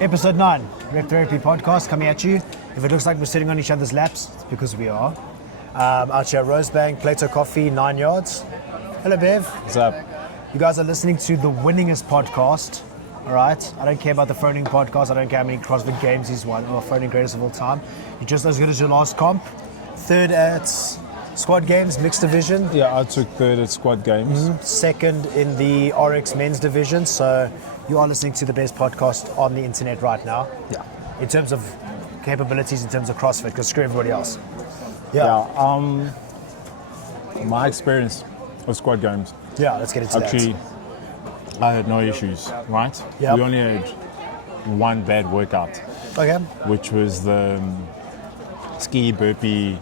Episode 9, Rep Therapy Podcast, coming at you. If it looks like we're sitting on each other's laps, it's because we are. Out here at Rosebank, Plato Coffee, 9 yards. Hello, Bev. What's up? You guys are listening to the winningest podcast, all right? I don't care about the phoning podcast. I don't care how many CrossFit Games he's won or phoning greatest of all time. You're just as good as your last comp. Third at Squad Games, mixed division. Yeah, I took third at Squad Games. Second in the RX men's division. So you are listening to the best podcast on the internet right now. Yeah. In terms of capabilities, in terms of CrossFit, because screw everybody else. My experience of Squad Games. Yeah, let's get into Actually, I had no issues, right? Yep. We only had one bad workout, that. Okay. which was the ski burpee,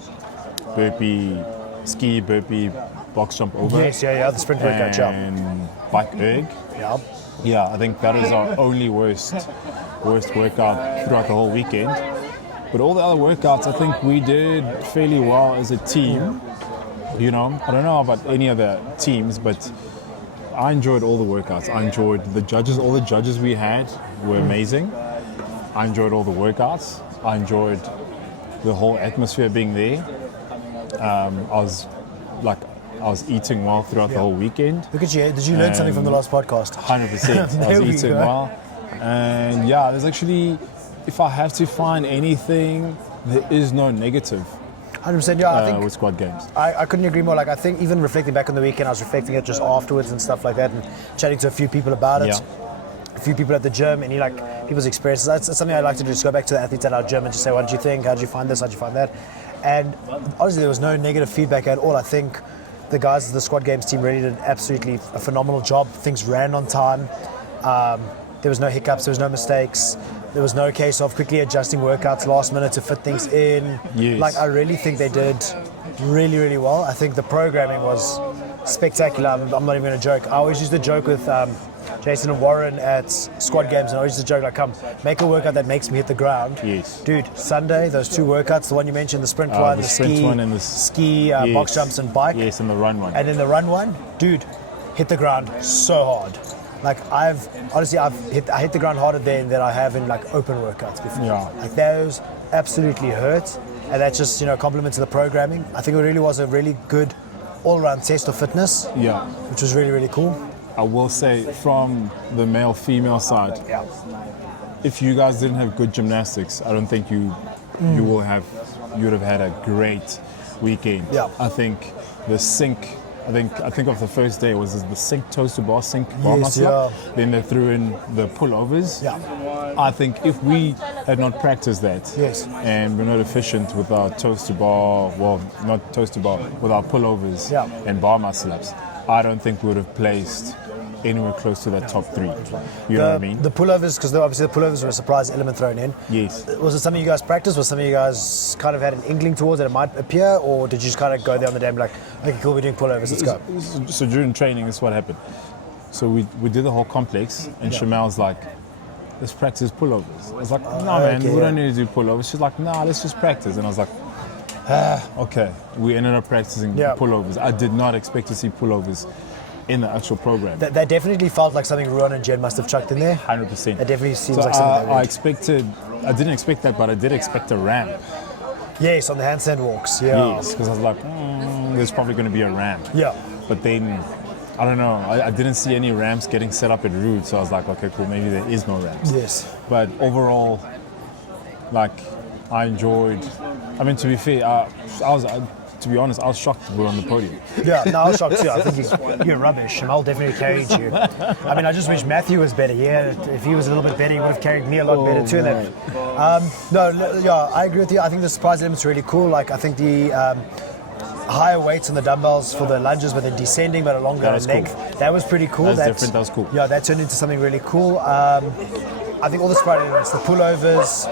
box jump over. Yes, the sprint workout jump. And bike erg. Yeah. Yeah, I think that is our only worst workout throughout the whole weekend. But all the other workouts, I think we did fairly well as a team. You know, I don't know about any other teams, but I enjoyed all the workouts. I enjoyed the judges. All the judges we had were amazing. I enjoyed all the workouts. I enjoyed the whole atmosphere being there. I was eating well throughout the whole weekend. Look at you. Did you learn something from the last podcast? 100%. I There we was eating go. well. And yeah, there's actually, if I have to find anything, there is no negative 100%, yeah. I think with Squad Games. I couldn't agree more. Like, I think even reflecting back on the weekend, I was reflecting it just afterwards and stuff like that, and chatting to a few people about it. Yeah. A few people at the gym, and people's experiences. That's something I like to do, just go back to the athletes at our gym and just say, what did you think? How did you find this? How did you find that? And honestly, there was no negative feedback at all. I think the guys of the Squad Games team really did absolutely a phenomenal job. Things ran on time. There was no hiccups. There was no mistakes. There was no case of quickly adjusting workouts last minute to fit things in. Yes. Like, I really think they did really, really well. I think the programming was spectacular. I'm not even going to joke. I always used to joke with Jason and Warren at Squad Games, and I always used to joke, like, come, make a workout that makes me hit the ground. Yes. Dude, Sunday, those two workouts, the one you mentioned, the sprint one, The the sprint ski, one and the ski yes. box jumps and bike. Yes, and the run one. And then the run one, dude, hit the ground so hard. Like, I hit the ground harder there than I have in like open workouts before. Yeah. Like, those absolutely hurt, and that's just, a compliment to the programming. I think it really was a really good all-around test of fitness. Yeah. Which was really, really cool. I will say, from the male-female side, Yeah. if you guys didn't have good gymnastics, I don't think you would have had a great weekend. Yeah. I think the sink. I think of the first day was the sink toes to bar Yes, muscle up. yeah. Then they threw in the pullovers. Yeah. I think if we had not practiced that, Yes. and we're not efficient with our toes to bar, well, not toes to bar, with our pullovers Yeah. and bar muscle ups, I don't think we would have placed anywhere close to that top 3. You know what I mean? The pullovers, because obviously the pullovers were a surprise element thrown in. Yes. Was it something you guys practiced? Was something you guys kind of had an inkling towards that it might appear, or did you just kind of go there on the day and be like, okay, cool, we're doing pullovers, let's go? So during training, this is what happened. So we did the whole complex, and Shamel's like, let's practice pullovers. I was like, no, man, okay, we don't need to do pullovers. She's like, nah, let's just practice. And I was like, okay. We ended up practicing pullovers. I did not expect to see pullovers in the actual program. That definitely felt like something Ruan and Jen must have chucked in there. 100%. That definitely seems So like something I didn't expect that, but I did expect a ramp. Yes, on the handstand walks, yeah. Yes, because I was like, there's probably going to be a ramp. Yeah. But then, I don't know, I didn't see any ramps getting set up at Rude, so I was like, okay, cool, maybe there is no ramps. Yes. But overall, like, I enjoyed, I mean, to be fair, to be honest, I was shocked we were on the podium. Yeah, no, I was shocked too. I think you're rubbish. Jamal definitely carried you. I mean, I just wish Matthew was better. Yeah, if he was a little bit better, he would have carried me a lot better too. I agree with you. I think the surprise element's really cool. Like, I think the higher weights on the dumbbells for the lunges, but then descending but a longer length. Cool. That was pretty cool. That's different. That was cool. Yeah, that turned into something really cool. I think all the surprise elements, the pullovers.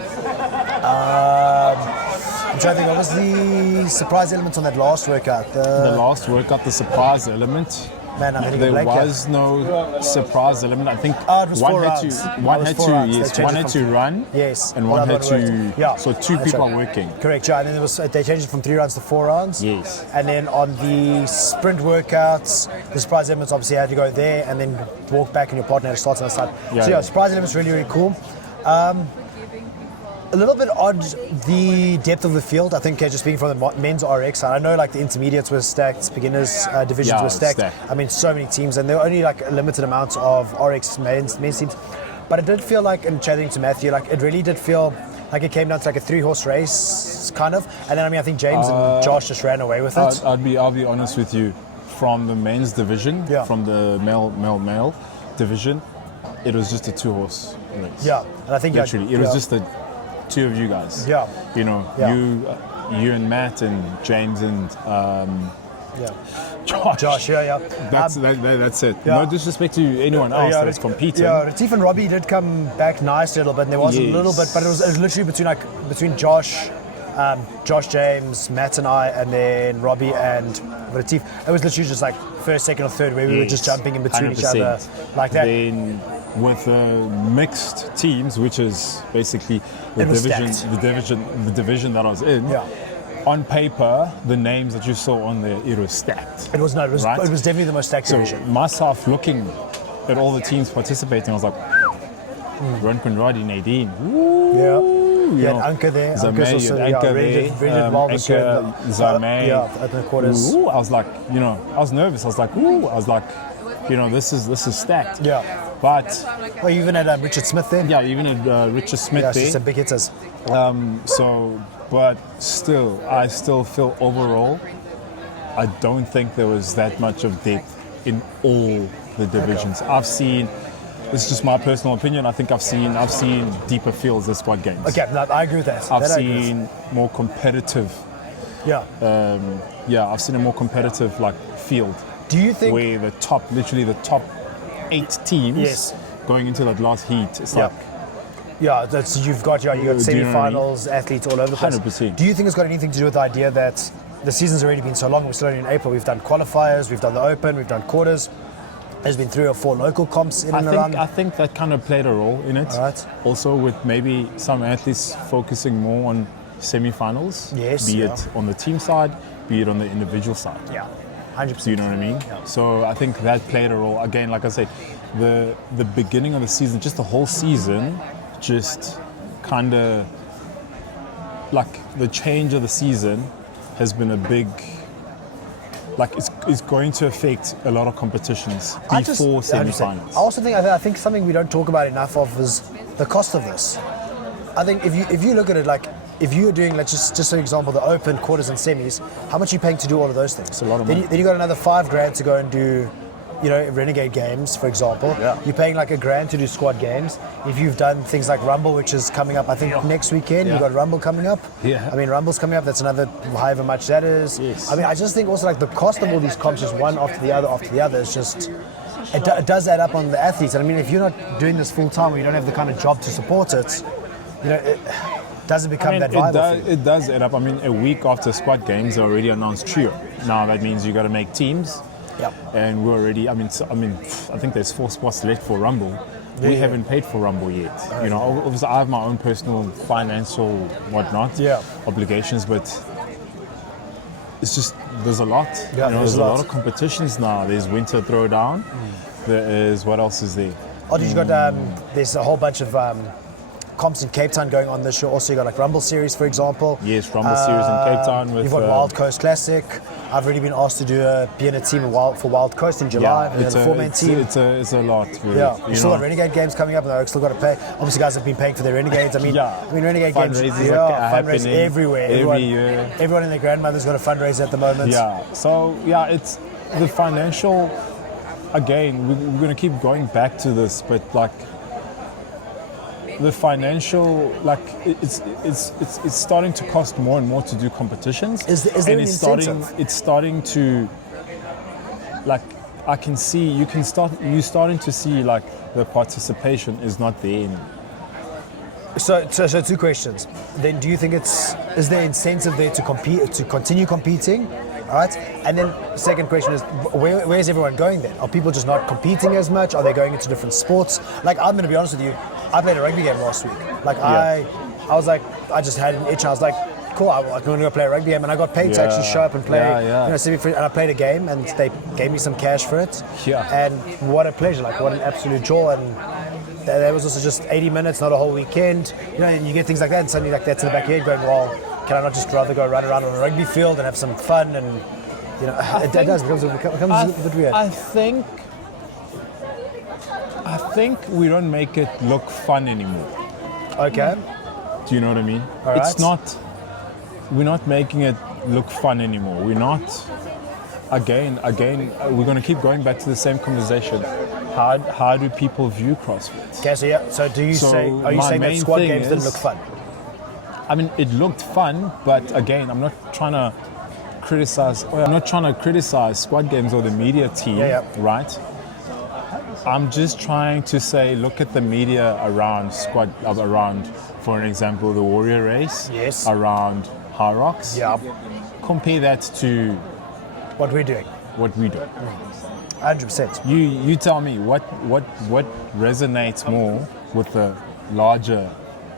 I'm trying to think, what was the surprise element on that last workout? The last workout, the surprise element. Man, I'm hitting a There blank here. was no surprise element. I think it was one four had rounds. to one It had was to four rounds. yes, They one changed had it to run. Yes. And one had to so two that's people right. are working. Correct, yeah. And then they changed it from 3 rounds to 4 rounds. Yes. And then on the sprint workouts, the surprise elements obviously had to go there and then walk back and your partner had to start on the side. Yeah, So yeah. surprise elements really, really cool. A little bit odd, the depth of the field. I think just being from the men's RX side, I know like the intermediates were stacked, beginners divisions were stacked. I mean, so many teams, and there were only like a limited amount of RX men's teams. But it did feel like, in chatting to Matthew, like it really did feel like it came down to like a 3-horse race kind of. And then I think James and Josh just ran away with it. I'll be honest with you. From the men's division, from the male division, it was just a 2-horse race. Yeah, and I think literally, it was just the two of you guys. Yeah, you know, you and Matt and James and Josh. That's it. Yeah. No disrespect to anyone else that was competing. Yeah, Retief and Robbie did come back nice a little bit. And there was a little bit, but it was literally between Josh, James, Matt and I, and then Robbie and Retief. It was literally just like first, second, or third, where we were just jumping in between 100%. each other like that. Then with the mixed teams, which is basically the division that I was in. Yeah. On paper, the names that you saw on there, it was stacked. It was definitely the most stacked division. So myself looking at all the teams participating, I was like, Ron Conradi, Nadine. You had Anka there. Anka also, Anka, Zame. At the quarters. Ooh, I was like, I was nervous. I was like, this is stacked. Yeah. But you even had Richard Smith there. Yeah, even had Richard Smith there. Yeah, some big hitters. But still, I still feel overall, I don't think there was that much of depth in all the divisions. Okay. I've seen. This is just my personal opinion. I think I've seen deeper fields at squad games. Okay, no, I agree with that. I've seen more competitive. Yeah. I've seen a more competitive field. Do you think where literally the top 8 teams going into that last heat? It's you've got semi-finals, athletes all over the place. 100%. Do you think it's got anything to do with the idea that the season's already been so long? We're still only in April. We've done qualifiers, we've done the Open, we've done quarters. There's been 3 or 4 local comps in and around. I think that kind of played a role in it. All right. Also, with maybe some athletes focusing more on semi-finals. Yes. Be it on the team side, be it on the individual side. Yeah. 100%. Do you know what I mean? Yeah. So I think that played a role. Again, like I said, the beginning of the season, just the whole season, just kind of the change of the season has been a big. It's going to affect a lot of competitions before semi-finals. I also I think something we don't talk about enough of is the cost of this. I think if you look at it if you're doing, let's just for example, the Open, quarters and semis, how much are you paying to do all of those things? It's a lot of money. Then you got another $5,000 to go and do, Renegade Games, for example. Yeah. You're paying $1,000 to do squad games. If you've done things like Rumble, which is coming up, I think next weekend, you've got Rumble coming up. Yeah. I mean, Rumble's coming up. That's another however much that is. Yes. I mean, I just think also the cost of all these comps, just one after the other, is just. It does add up on the athletes. And I mean, if you're not doing this full time or you don't have the kind of job to support it, it doesn't become that viable for you. It does add up. I mean, a week after squad games, they already announced trio. Now that means you got to make teams. Yep. And we're already. I think there's 4 spots left for Rumble. We haven't paid for Rumble yet. Obviously I have my own personal financial whatnot obligations, but it's just there's a lot. There's a lot of competitions now. There's Winter Throwdown. There is, what else is there? You've got there's a whole bunch of comps in Cape Town going on this year. Also, you got Rumble Series, for example. Yes, Rumble Series in Cape Town. You've got Wild Coast Classic. I've already been asked to be in a team for Wild Coast in July. It's a 4-man team. It's a lot. Really. Yeah, you still got Renegade Games coming up, and I've still got to pay. Obviously, guys have been paying for their Renegades. I mean, Renegade Games. Fundraising everywhere. Every year. Everyone and their grandmother's got a fundraiser at the moment. Yeah. So it's the financial. Again, we're going to keep going back to this, but the financial, it's starting to cost more and more to do competitions. Is there an incentive? It's starting to, I can see, you're starting to see the participation is not there anymore. So 2 questions. Then do you think is there incentive there to compete, to continue competing? All right. And then second question is, where's everyone going then? Are people just not competing as much? Are they going into different sports? I'm going to be honest with you. I played a rugby game last week. I was I just had an itch. I was like, cool, I'm going to go play a rugby game, and I got paid to actually show up and play. And I played a game, and they gave me some cash for it. Yeah. And what a pleasure! What an absolute joy! And That was also just 80 minutes, not a whole weekend. You know, and you get things like that, and suddenly like that's in the back of your head going, well, can I not just rather go run around on a rugby field and have some fun? And you know, it does becomes a bit weird. I think we don't make it look fun anymore. Okay. Do you know what I mean? All right. It's not. We're not making it look fun anymore. We're not. Again, we're going to keep going back to the same conversation. How do people view CrossFit? Okay, so yeah. So are you saying that squad games didn't look fun? I mean, it looked fun, but again, I'm not trying to criticize. I'm not trying to criticize squad games or the media team, right? I'm just trying to say, look at the media around for an example, the Warrior Race, yes, around High Rocks. Yeah. Compare that to what we're doing. 100%. You tell me what resonates more with the larger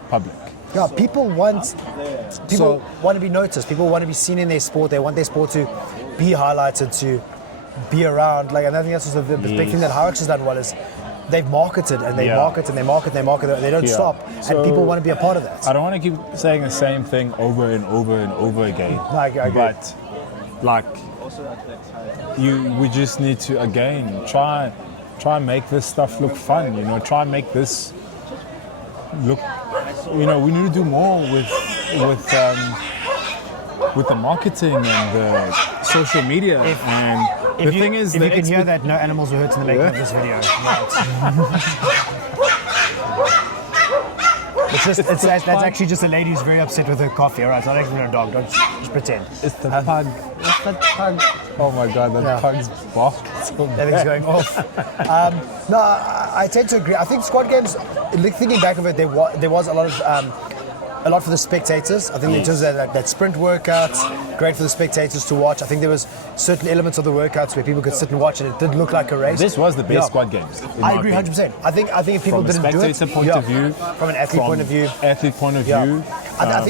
public. Yeah, people want to be noticed. People want to be seen in their sport. They want their sport to be highlighted, to be around. Like, and I think that's also the big thing that Hyrox has done well is they've marketed and they market and they market and they market. They don't stop, and people want to be a part of that. I don't want to keep saying the same thing over and over and over again. No, I agree. But like, we just need to again try and make this stuff look fun. You know, try and make this look. You know, we need to do more with the marketing and the social media. The thing is, if you can hear that, no animals were hurt in the making of this video. That's actually just a lady who's very upset with her coffee. All right, it's not actually a dog. Don't just pretend. It's the pug. It's that pug. Oh my God, that pug's bark. Everything's going off. No, I tend to agree. I think squad games, thinking back of it, there was a lot for the spectators. I think in terms of that sprint workouts, great for the spectators to watch. I think there was certain elements of the workouts where people could sit and watch, and it did look like a race. This was the best squad games. I agree 100%. I think if people didn't do it, from a spectator point of view, from an athlete point of view, I think a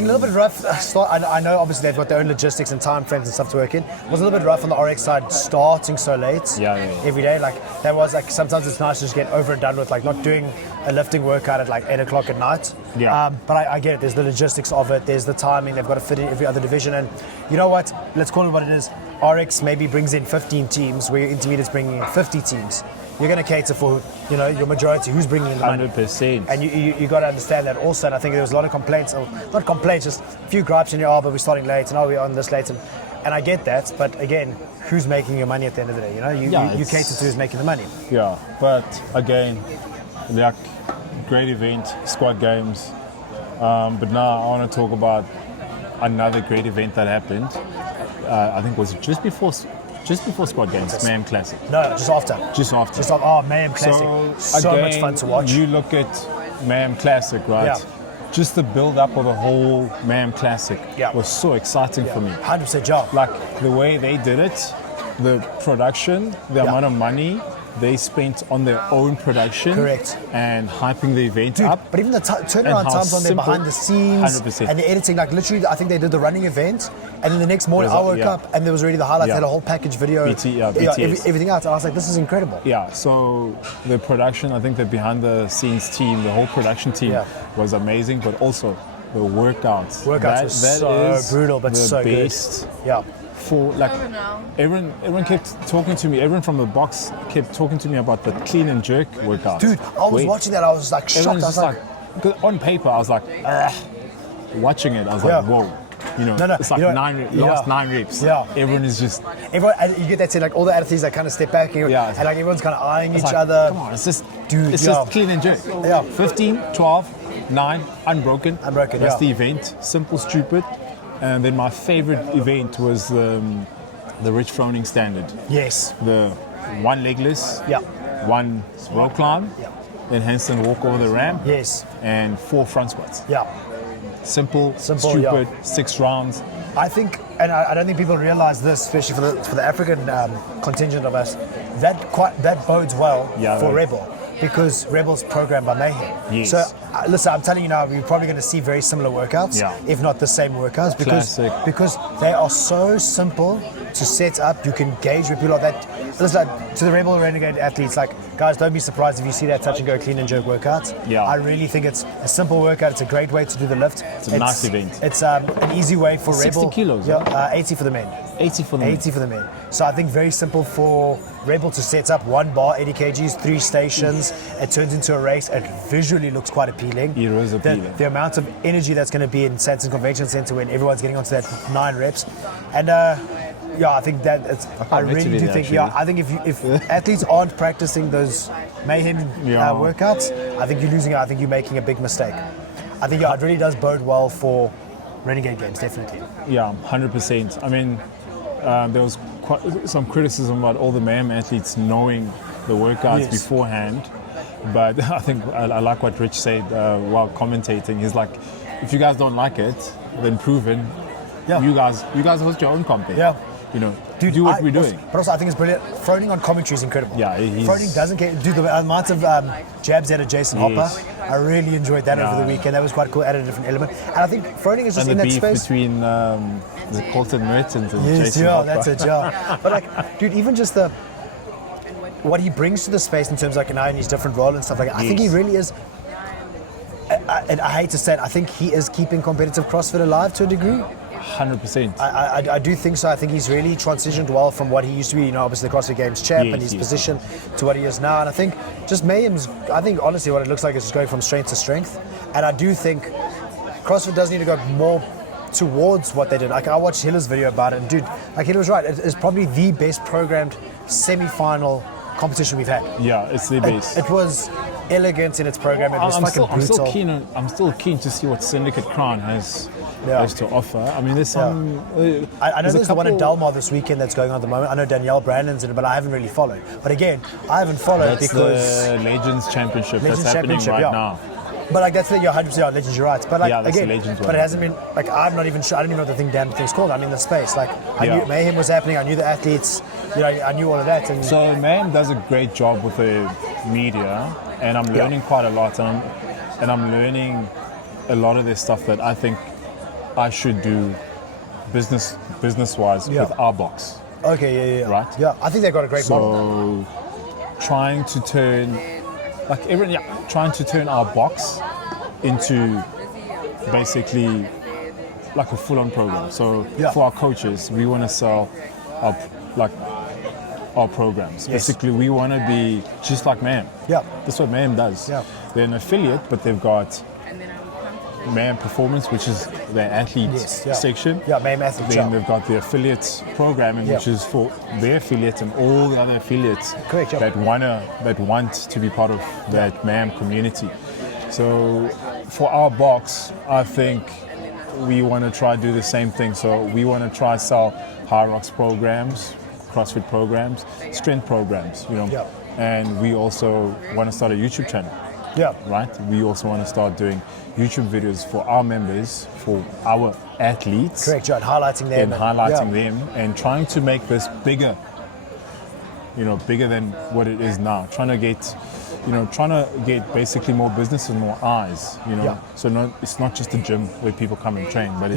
little bit rough. I know obviously they've got their own logistics and time frames and stuff to work in. It was a little bit rough on the RX side, starting so late every day. Like that was like sometimes it's nice to just get over and done with, like not doing a lifting workout at like 8 o'clock at night. But I get it. There's the logistics of it. There's the timing. They've got to fit in every other division. And you know what? Let's call it what it is. RX maybe brings in 15 teams, where your intermediates bringing in 50 teams. You're going to cater for, your majority. Who's bringing in the money? 100%. And you got to understand that also. And I think there was a lot of complaints, or not complaints, just a few gripes in your, but we're starting late, and we're on this late. And I get that, but again, who's making your money at the end of the day? You cater to who's making the money. Yeah, but again, like great event, squad games. But now I want to talk about another great event that happened. I think it was just before squad games, Mayhem Classic. No, just after. Oh, Mayhem Classic. So again, much fun to watch. You look at Mayhem Classic, right? Yeah. Just the build-up of the whole Mayhem Classic was so exciting for me. 100% job. Like the way they did it, the production, the amount of money they spent on their own production. Correct. And hyping the event up. But even the turnaround times on their behind the scenes 100%. and the editing, like literally, I think they did the running event, and then the next morning I woke up and there was already the highlights, had a whole package video, everything else, and I was like, this is incredible. Yeah, so the production, I think the behind the scenes team, the whole production team was amazing, but also the workouts. Workouts were so brutal, but so best. Good. Yeah. For like, everyone kept talking to me. Everyone from the box kept talking to me about the clean and jerk workout. Dude, I was watching that. I was like shocked. I was like, on paper, I was like, watching it, I was like, whoa. It's like last 9 reps. Yeah. Everyone is just. And you get that thing, like all the athletes that kind of step back and like everyone's kind of eyeing each other. Come on, it's just clean and jerk. Yeah. 15, 12, 9, unbroken. That's the event. Simple, stupid. And then my favorite event was the Rich Froning Standard. Yes. The one legless, one rope climb, then handstand walk over the ramp, and 4 front squats. Yeah. Simple, stupid, 6 rounds. I think, and I don't think people realize this, especially for the African contingent of us, that bodes well for Rebel. Because Rebel's programmed by Mayhem. Yes. So, listen, I'm telling you now, we're probably going to see very similar workouts, if not the same workouts, because they are so simple to set up, you can gauge where people are. It's like to the Rebel Renegade athletes, like, guys, don't be surprised if you see that touch and go clean and jerk workout. Yeah. I really think it's a simple workout. It's a great way to do the lift. It's a nice event. It's an easy way for 60 Rebel. kilos, Yeah, 80 for the men. 80 for the men. 80 for the men. So I think very simple for Rebel to set up one bar, 80 kgs, 3 stations. It turns into a race. It visually looks quite appealing. It is appealing. The amount of energy that's going to be in Sanson Convention Center when everyone's getting onto that 9 reps. And yeah, I think that it's, I really do think, actually. yeah, I think if athletes aren't practicing those Mayhem workouts, I think you're losing it. I think you're making a big mistake. I think it really does bode well for Renegade Games, definitely. Yeah, 100%. I mean, there was quite some criticism about all the Mayhem athletes knowing the workouts beforehand, but I think I like what Rich said while commentating. He's like, if you guys don't like it, then prove it. Yeah. You guys host your own company. Yeah. You know, Dude, do what we're doing. But also, I think it's brilliant. Froning on commentary is incredible. Yeah, Froning doesn't care. Dude, the amount of jabs out of Jason Hopper, I really enjoyed that over the weekend. That was quite cool. Added a different element. And I think Froning is just and in the that beef space. between the Colton Mertens and Jason yeah, Hopper. that's a job. But like, dude, even just what he brings to the space in terms of like now in his different role and stuff like that. I think he really is. And I hate to say it, I think he is keeping competitive CrossFit alive to a degree. 100%. I do think so. I think he's really transitioned well from what he used to be, obviously the CrossFit Games champ and his position to what he is now. And I think just Mayhem's, I think honestly what it looks like is just going from strength to strength. And I do think CrossFit does need to go more towards what they did. Like I watched Hiller's video about it, and dude, like Hiller was right. It is probably the best programmed semi-final competition we've had. Yeah, it's the best. It was elegant in its program. It was I'm still keen to see what Syndicate Crown has to offer. I mean, there's some. I know there's the one in Delmar this weekend that's going on at the moment. I know Danielle Brandon's in it, but I haven't really followed. But again, I haven't followed because the Legends Championship that's happening right now. But like that's 100% Legends, you're right. But like that's again, the Legends but one. it hasn't been like I'm not even sure. I don't even know what the damn thing's called. I'm in the space. Like I knew Mayhem was happening. I knew the athletes. I knew all of that. And so Mayhem does a great job with the media, and I'm learning quite a lot. And I'm learning a lot of this stuff that I think I should do business-wise with our box. Okay, yeah. Right? Yeah, I think they've got a great model. So trying to turn our box into basically like a full-on program. So for our coaches, we want to sell our programs. Yes. Basically, we want to be just like Mayhem. Yeah. That's what Mayhem does. Yeah. They're an affiliate, but they've got Mayhem Performance, which is their athlete section. Yeah, Mayhem Athlete. Then they've got the affiliates programming, which is for their affiliates and all the other affiliates that want to be part of that Mayhem community. So for our box, I think we want to try to do the same thing. So we want to try sell High Rocks programs, CrossFit programs, strength programs, and we also want to start a YouTube channel. Yeah. Right? We also want to start doing YouTube videos for our members, for our athletes. Correct, John. Highlighting them. Them and trying to make this bigger, bigger than what it is now. Trying to get basically more business and more eyes, So it's not just a gym where people come and train, but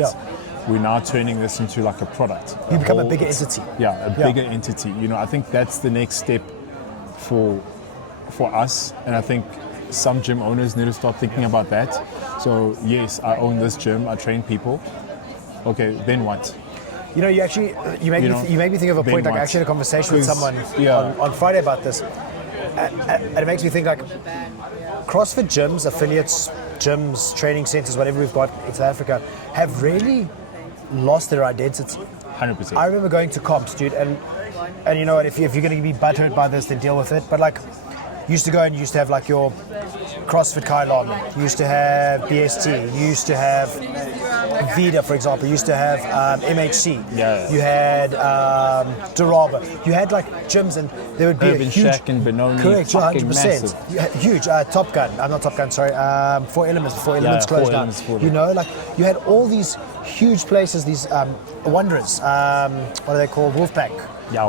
we're now turning this into like a product. You become a bigger entity. Yeah, a bigger entity. I think that's the next step for us, and I think some gym owners need to start thinking about that. So yes, I own this gym, I train people. Okay, then what? You made me think of a point. Like I actually had a conversation with someone on Friday about this, and it makes me think like CrossFit gyms, affiliates, gyms, training centers, whatever we've got in South Africa, have really lost their identity. 100%. I remember going to comps, dude, and you know what? If you're going to be butthurt by this, then deal with it. But like. You used to go and you used to have like your CrossFit Kai Lama. You used to have BST. You used to have Vida, for example. You used to have MHC. Yeah. You had Duraba. You had like gyms, and there would be Urban a huge. Shack and Benoni. Correct, fucking 100%. massive. Huge. Top Gun. I'm not Top Gun. Sorry. Four Elements. Four Elements closed down. Like you had all these huge places. These Wanderers. What are they called? Wolfpack. Yeah,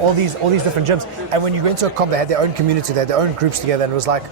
all these different gyms. And when you went to a comp, they had their own community, they had their own groups together, and it was like,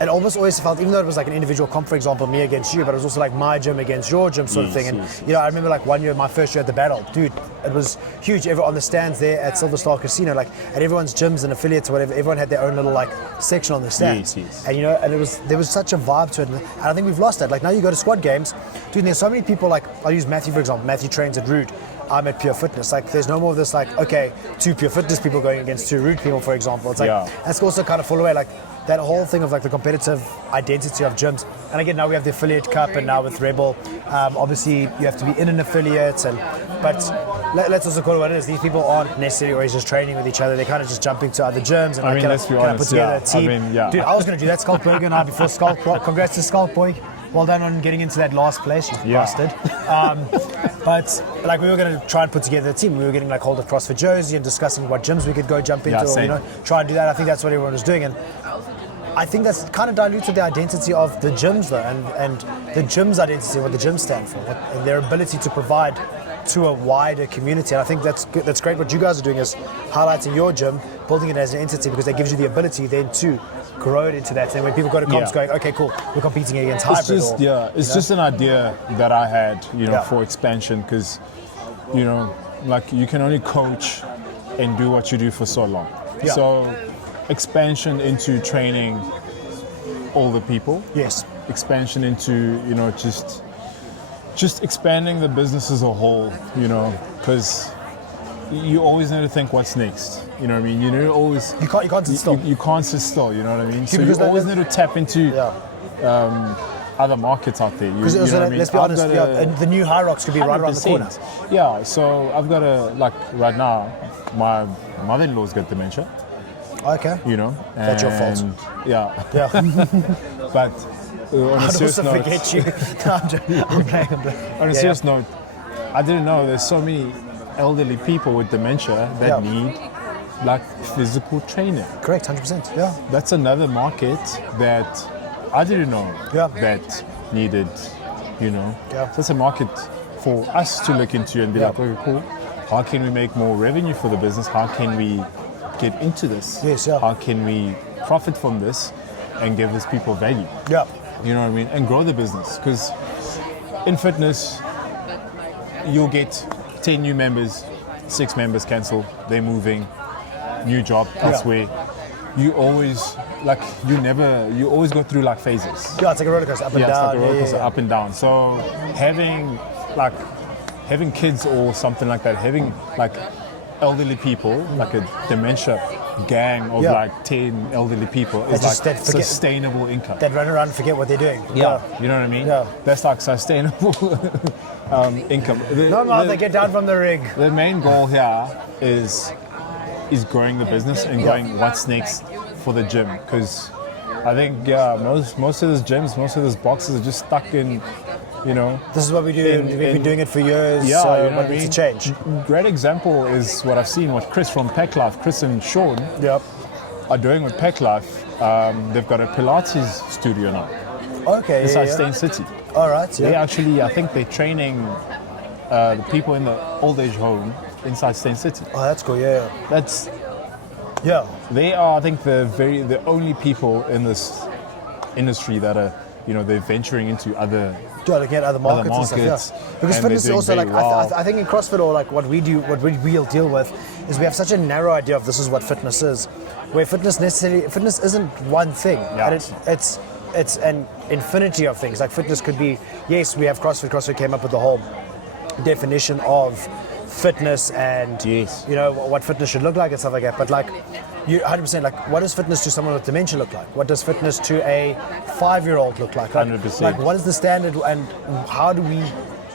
it almost always felt, even though it was like an individual comp, for example, me against you, but it was also like my gym against your gym sort of thing. And you know, I remember like one year, my first year at the battle, dude, it was huge. On the stands there at Silver Star Casino, like at everyone's gyms and affiliates or whatever, everyone had their own little like section on the stands. And you know, and there was such a vibe to it, and I think we've lost that. Like now you go to squad games, dude, and there's so many people, like I'll use Matthew for example. Matthew trains at Root. I'm at Pure Fitness. Like, there's no more of this, like, okay, 2 Pure Fitness people going against 2 Root people, for example. It's like, that's also kind of fall away. Like, that whole thing of, like, the competitive identity of gyms. And again, now we have the Affiliate Cup, and now with Rebel, obviously, you have to be in an affiliate. But let's also call it what it is. These people aren't necessarily always just training with each other. They're kind of just jumping to other gyms. And I mean, let's be honest, put together a team. Dude, I was going to do that, Skulkberger, now before Skulk. Congrats to Skulkboy. Well done on getting into that last place, you bastard. But like we were going to try and put together a team. We were getting like hold of CrossFit Jersey and discussing what gyms we could go jump into, or, you know, try and do that. I think that's what everyone was doing, and I think that's kind of diluted the identity of the gyms though, and the gym's identity, what the gyms stand for, and their ability to provide to a wider community. And I think that's good. That's great. What you guys are doing is highlighting your gym, building it as an entity, because that gives you the ability then to grow it into that. And when people go to comps going, okay, cool, we're competing against hybrid. It's just an idea that I had, you know, for expansion, because, you know, like you can only coach and do what you do for so long. So expansion into training older people. Yes. Expansion into, you know, just expanding the business as a whole, you know, because you always need to think what's next. You know what I mean? You know, always you can't sit still. You can't sit still. You know what I mean? So you always need to tap into other markets out there. Because let's be honest, the new High Rocks could be right around the corner. Yeah. So I've got right now, my mother-in-law's got dementia. Okay. You know, that's your fault. Yeah. But on a serious note, forget you. No, I'm playing. On a serious note, I didn't know there's so many elderly people with dementia that need like physical training. Correct, 100%. Yeah. That's another market that I didn't know that needed, you know. Yeah. So it's a market for us to look into and be like, okay, cool. How can we make more revenue for the business? How can we get into this? Yes, How can we profit from this and give these people value? Yeah. You know what I mean? And grow the business. Because in fitness, you'll get 10 new members, 6 members cancel, they're moving, new job elsewhere. You always always go through like phases. Yeah, it's like a roller coaster, up and down. It's like a roller coaster, up and down. So having kids or something like that, having like elderly people, like a dementia gang of like 10 elderly people is like sustainable income. That run around and forget what they're doing. Yeah. You know what I mean? Yeah. That's like sustainable income. They get down from the rig. The main goal here is growing the business and going what's next for the gym, because I think most of those gyms, most of those boxes are just stuck in, you know. This is what we do. We've been doing it for years. Yeah, so you know what needs to change? Great example is what I've seen with Chris from Pack Life. Chris and Sean are doing with Pack Life. They've got a Pilates studio now. Okay. Inside Stain City. All right. They actually, I think they're training the people in the old age home inside Stain City. Oh, that's cool. Yeah. They are, I think, the only people in this industry that are, you know, they're venturing into other. Looking at other markets and stuff, Because fitness is also like, I think in CrossFit, or like what we do, what we'll deal with, is we have such a narrow idea of this is what fitness is, where fitness isn't one thing. Yeah. It's an infinity of things. Like fitness could be, yes, we have CrossFit. CrossFit came up with the whole definition of fitness and you know what fitness should look like and stuff like that. But like you 100%, like what does fitness to someone with dementia look like? What does fitness to a 5-year-old look like? 100%. Like what is the standard, and how do we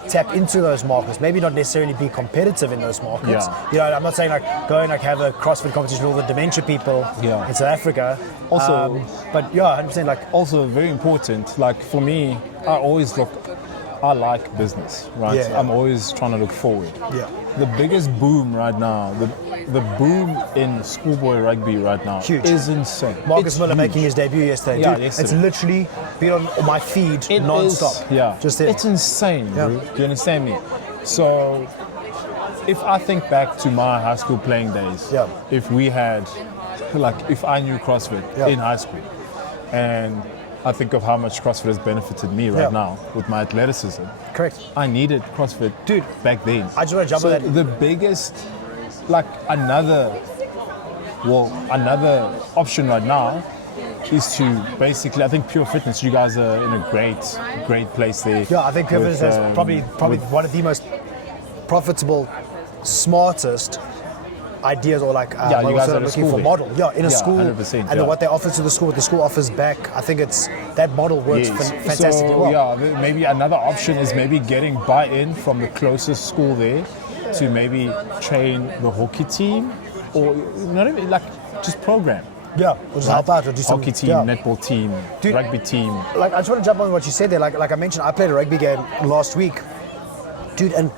tap into those markets? Maybe not necessarily be competitive in those markets. You know, I'm not saying like go and like have a CrossFit competition with all the dementia people in South Africa. Also, but 100%, like also very important. Like for me, I like business, right? I'm always trying to look forward. The biggest boom right now, the boom in Schoolboy Rugby right now is insane. Marcus Miller making his debut yesterday. It's literally been on my feed non-stop. It's insane, bro. Do you understand me? So if I think back to my high school playing days, if we had, like if I knew CrossFit in high school, and I think of how much CrossFit has benefited me right now with my athleticism. Correct. I needed CrossFit, Dude, back then. I just want to jump So on that. the biggest, like another option right now is to basically, I think Pure Fitness, you guys are in a great place there. Yeah, I think Pure with, Fitness is probably one of the most profitable, smartest ideas, or like you guys are looking for model. Yeah, in a school, 100%, and what they offer to the school, what the school offers back. I think it's that model works fantastically so, well. Yeah, maybe another option is maybe getting buy-in from the closest school there to maybe train the hockey team, or not even like just program. Yeah, or just help out, or do some hockey team, netball team, rugby team. Like, I just want to jump on what you said there. Like I mentioned, I played a rugby game last week, dude, and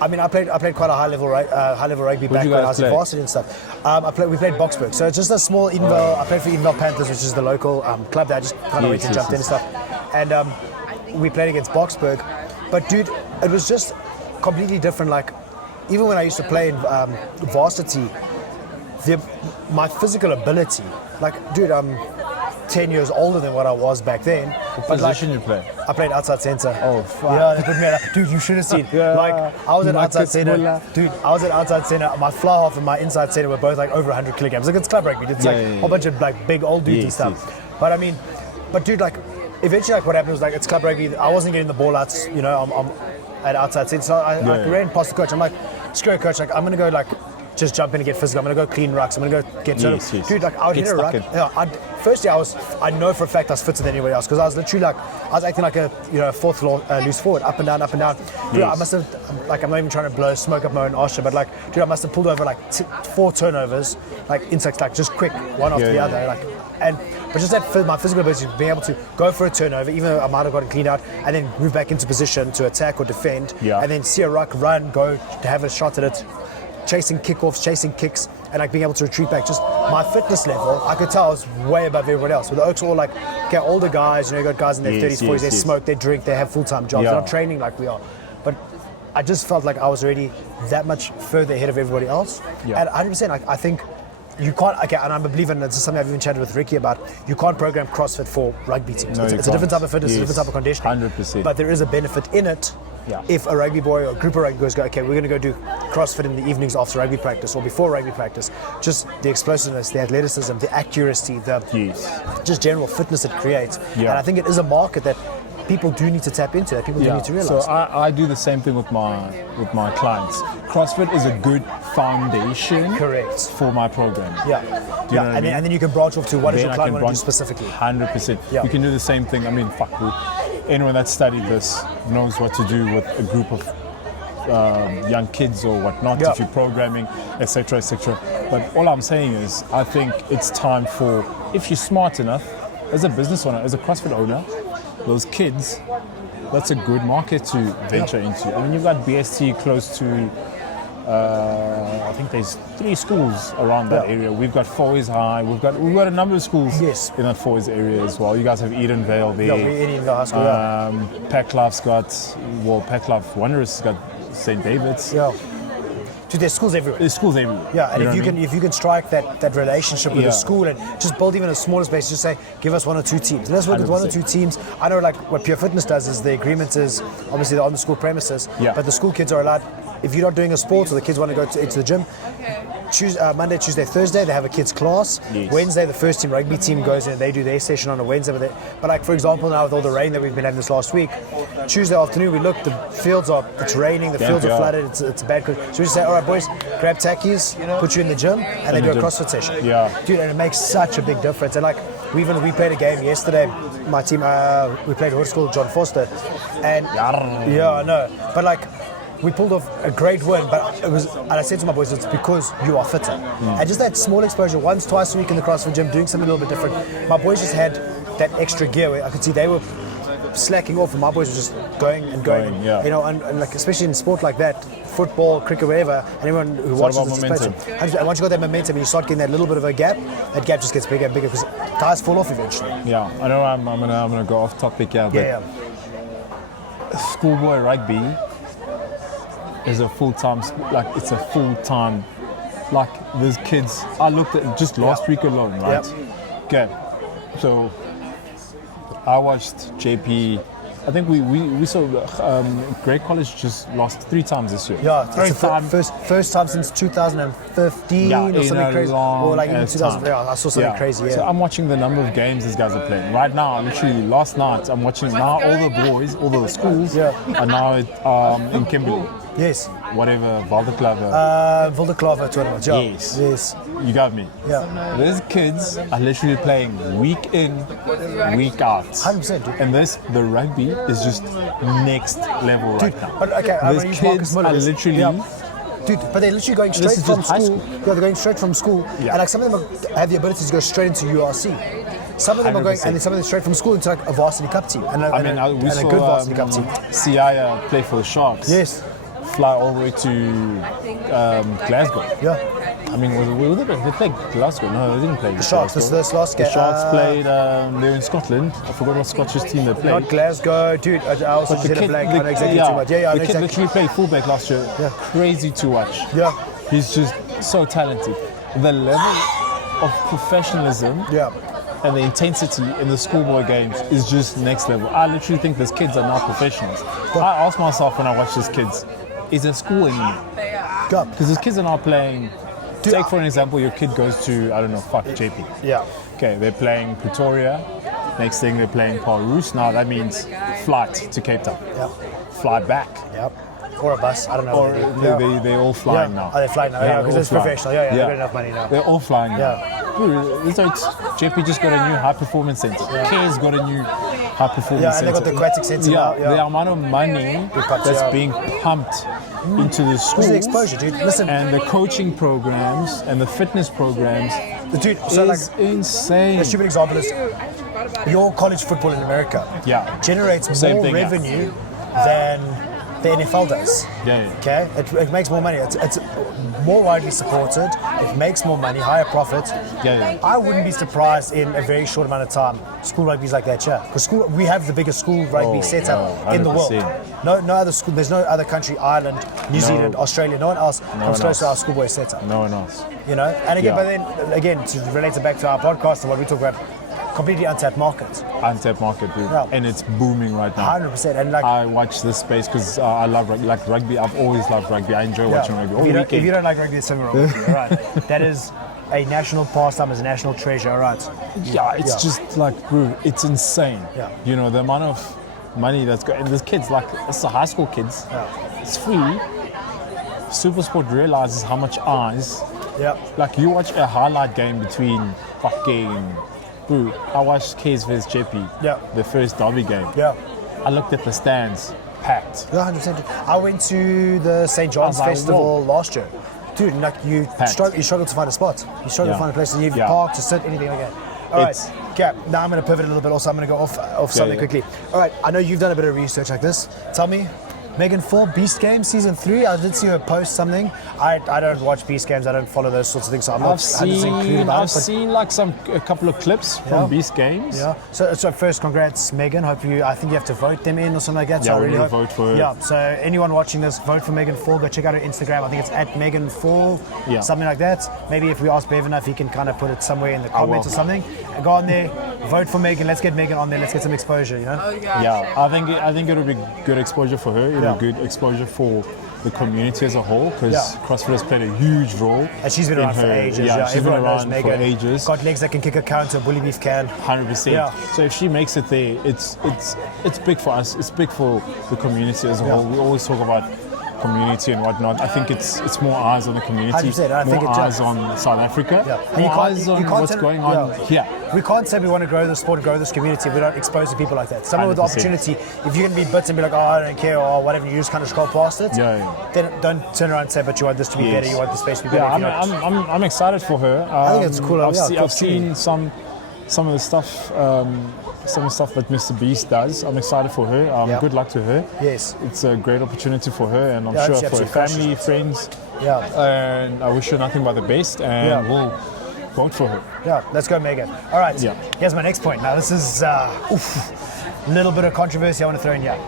I played quite a high level rugby back when I was in varsity and stuff. We played Boxburg, so it's just a small Edenvale. I played for Edenvale Panthers, which is the local club that I just kind of went and jumped in and stuff. And we played against Boxburg, but dude, it was just completely different. Like, even when I used to play in varsity, my physical ability, like, dude, I'm 10 years older than what I was back then. What position you play? I played outside centre. Oh, fuck. Yeah, they put me at, dude, you should have seen. Like, I was at outside centre. Dude, I was at outside centre. My fly half and my inside centre were both like over 100 kilograms. Like, it's club rugby. It's like a whole bunch of like big old dudes and stuff. Yes. But dude, like, eventually, like, what happened was, like, it's club rugby. I wasn't getting the ball outs, I'm at outside centre. So I ran past the coach. I'm like, screw it, coach. Like, I'm going to go, like, just jump in and get physical. I'm going to go clean rucks. I'm going to go get Dude, like, I would hit a ruck. Yeah, firstly, I know for a fact I was fitter than anybody else, because I was literally like, I was acting like a fourth loose forward, up and down. Dude, I must have, like, I'm not even trying to blow smoke up my own arse, but like, dude, I must have pulled over like 4 turnovers, like insects, like just quick, one after the other, like, but just that my physical ability, being able to go for a turnover, even though I might have gotten cleaned out, and then move back into position to attack or defend, and then see a ruck, run, go to have a shot at it, chasing kickoffs, chasing kicks, and like being able to retreat back. Just my fitness level, I could tell I was way above everybody else. But the Oaks are all like, okay, older guys, you got guys in their 30s, 40s, they smoke, they drink, they have full-time jobs, they're not training like we are. But I just felt like I was already that much further ahead of everybody else. And 100%, I think you can't, and I'm a believer, and this is something I've even chatted with Ricky about, you can't program CrossFit for rugby teams. No, it's a different type of fitness, it's a different type of conditioning. 100%. But there is a benefit in it. If a rugby boy or a group of rugby boys go, okay, we're going to go do CrossFit in the evenings after rugby practice or before rugby practice, just the explosiveness, the athleticism, the accuracy, just general fitness it creates. And I think it is a market that people do need to tap into, that people do need to realize. So I do the same thing with my clients. CrossFit is a good foundation for my program. And then you can branch off to what does your client want to do specifically. 100%. You can do the same thing. I mean, anyone that studied this knows what to do with a group of young kids or whatnot, if you're programming, etc., etc. But all I'm saying is, I think it's time for, if you're smart enough, as a business owner, as a CrossFit owner, those kids, that's a good market to venture into. I mean, you've got BST close to, I think there's 3 schools around that area. We've got Foy's High. We've got a number of schools in that Foy's area as well. You guys have Edenvale there. Edenvale High School. Packlaf's got, Packlaf Wanderers has got St. David's. Dude, there's schools everywhere. And if you can strike that relationship with the school and just build even a smaller space, just say, give us 1 or 2 teams. Let's work with 1 or 2 teams. I know, like, what Pure Fitness does is the agreement is obviously they're on the school premises, but the school kids are allowed, if you're not doing a sport or the kids want to go into the gym, Monday, Tuesday, Thursday, they have a kids class. Wednesday, the first team rugby team goes in and they do their session on a Wednesday. But like, for example, now with all the rain that we've been having this last week, Tuesday afternoon, we look, the fields it's raining, the fields are flooded, it's a bad. So we just say, all right, boys, grab tackies, put you in the gym, and they do a CrossFit session. Dude, and it makes such a big difference. And like, we played a game yesterday, my team, we played Hood School, John Foster, and I know, but like, we pulled off a great win, but and I said to my boys, it's because you are fitter. And just that small exposure, once, twice a week in the CrossFit gym, doing something a little bit different. My boys just had that extra gear where I could see they were slacking off, and my boys were just going. And like, especially in sport like that, football, cricket, whatever, and everyone who watches this momentum. And once you got that momentum and you start getting that little bit of a gap, that gap just gets bigger and bigger because guys fall off eventually. I know I'm gonna go off topic here, but Schoolboy Rugby is a full-time, it's a full-time, these kids, I looked at just last week alone, right? Okay, so I watched JP. I think we saw Great College just lost 3 times this year. Yeah, Third it's the time. first time since 2015 Yeah, or in something a crazy. long Or like even ass 2003. time. I saw something crazy. Yeah. So I'm watching the number of games these guys are playing. Right now, literally last night, I'm watching now all the boys, all the schools are now in Kimberley. Yes. Whatever, Valdeklave. Valdeklave tournament. Yeah. Yes. Yes. You got me. Yeah. These kids are literally playing week in, week out. 100%, dude. And the rugby is just next level right now. But okay, I'm These gonna use Marcus kids Muller. are literally. Dude, but they're literally going straight is from just high school. school. Yeah, they're going straight from school. Yeah. And like some of them have the ability to go straight into URC. Some of them are going, 100%. and then some of them straight from school into like a varsity cup team and We a saw good varsity cup team. Siaya play for the Sharks. Yes. Fly all the way to Glasgow. Yeah. I mean, they played Glasgow. No, they didn't play The Sharks. Glasgow. This last The game. Sharks played. They're in Scotland. I forgot what Scottish team they played. Not Glasgow, dude. I also just hit a blank. I know exactly too much. Yeah, I the know kid exactly. literally played fullback last year. Yeah. Crazy to watch. Yeah. He's just so talented. The level of professionalism Yeah. and the intensity in the schoolboy games is just next level. I literally think these kids are now professionals. I ask myself when I watch these kids, is there school anymore? Go. Because these kids are now playing. Take for an example, your kid goes to, I don't know, JP. Yeah. Okay, they're playing Pretoria. Next thing they're playing Paul Roos. Now that means flight to Cape Town. Yep. Fly back. Yep. Or a bus. I don't know. Or what they do. they're all flying now. Oh, they're flying now. Yeah, because they're it's all flying. professional. Yeah, they've got enough money now. They're all flying now. Yeah. Dude, it's like JP just got a new high performance center. K's got a new high performance Yeah, and center. they got the aquatic center now. Yeah. The amount of money pumped, that's yeah. being pumped into the schools. What's the exposure, dude? Listen. And the coaching programs and the fitness programs Dude, so like, is insane. a stupid example is your college football in America generates Same more thing, yeah. revenue than the NFL does. Yeah. Okay, it makes more money. It's more widely supported. It makes more money, higher profits. Yeah. I wouldn't be surprised in a very short amount of time. School rugby's like that, yeah. Because we have the biggest school rugby setup in the world. 100%. No other school. There's no other country, Ireland, New Zealand, Australia. No one else comes close to our schoolboy setup. No one else. You know, and again, Yeah. but then again to relate it back to our podcast and what we talk about, completely untapped markets. Untapped market, dude. Yeah. And it's booming right now. 100%. And like, I watch this space because I love rugby. I've always loved rugby. I enjoy watching rugby. All if you weekend. don't like rugby, there's something wrong with you. All right, that is a national pastime, is a national treasure. All right. Yeah, it's just like, bro, it's insane. Yeah. You know, the amount of money that's got, and there's kids, like, it's the high school kids. Yeah. It's free. Supersport realizes how much eyes. Yeah. Like, you watch a highlight game between fucking. Bro, I watched K's vs JP. Yeah. The first derby game. Yeah. I looked at the stands, packed. Yeah, 100%. I went to the St. John's I was like, Festival last year. Dude, like you struggle to find a spot. You struggle to find a place to leave, park, to sit, anything like that. All right, okay, now I'm going to pivot a little bit. Also, I'm going to go off something quickly. All right, I know you've done a bit of research like this. Tell me, Megan 4, Beast Games Season 3, I did see her post something. I don't watch Beast Games, I don't follow those sorts of things, so I'm not 100% included about I've it. but- seen like a couple of clips from Beast Games. Yeah. So first, congrats, Megan. I think you have to vote them in or something like that. Yeah, so I we really need to hope. vote for her. Yeah. So anyone watching this, vote for Megan 4. Go check out her Instagram. I think it's at Megan4. Yeah. Something like that. Maybe if we ask Bevan if he can kind of put it somewhere in the comments or will. something. Go on there, vote for Megan. Let's get Megan on there. Let's get some exposure. You know. Yeah, I think it'll be good exposure for her. It'll be good exposure for the community as a whole, because CrossFit has played a huge role. And she's been around for ages. Yeah, she's been Everyone knows around Megan. for ages. Got legs that can kick a counter. Bully beef can. 100%. Yeah. So if she makes it there, it's big for us. It's big for the community as a whole. We always talk about community and whatnot. I think it's more eyes on the community, 100%, I think more it eyes does. on South Africa, Yeah. And more eyes on what's tell- going on here. We can't say we want to grow the sport, grow this community if we don't expose the people like that. Someone with the 100%. opportunity, if you're going to be bits and be like, oh, I don't care, or whatever, you just kind of scroll past it, then don't turn around and say, but you want this to be better, you want the space to be better. Yeah, if you're not- I'm excited for her. I think it's cool. I've seen some of the stuff. Some of the stuff that Mr. Beast does. I'm excited for her. Good luck to her. Yes. It's a great opportunity for her, and I'm Yeah, sure she for her absolutely family, friends. Yeah. And I wish her nothing but the best, and we'll vote for her. Yeah, let's go, Megan. All right, Yeah. here's my next point. Now, this is a little bit of controversy I want to throw in here.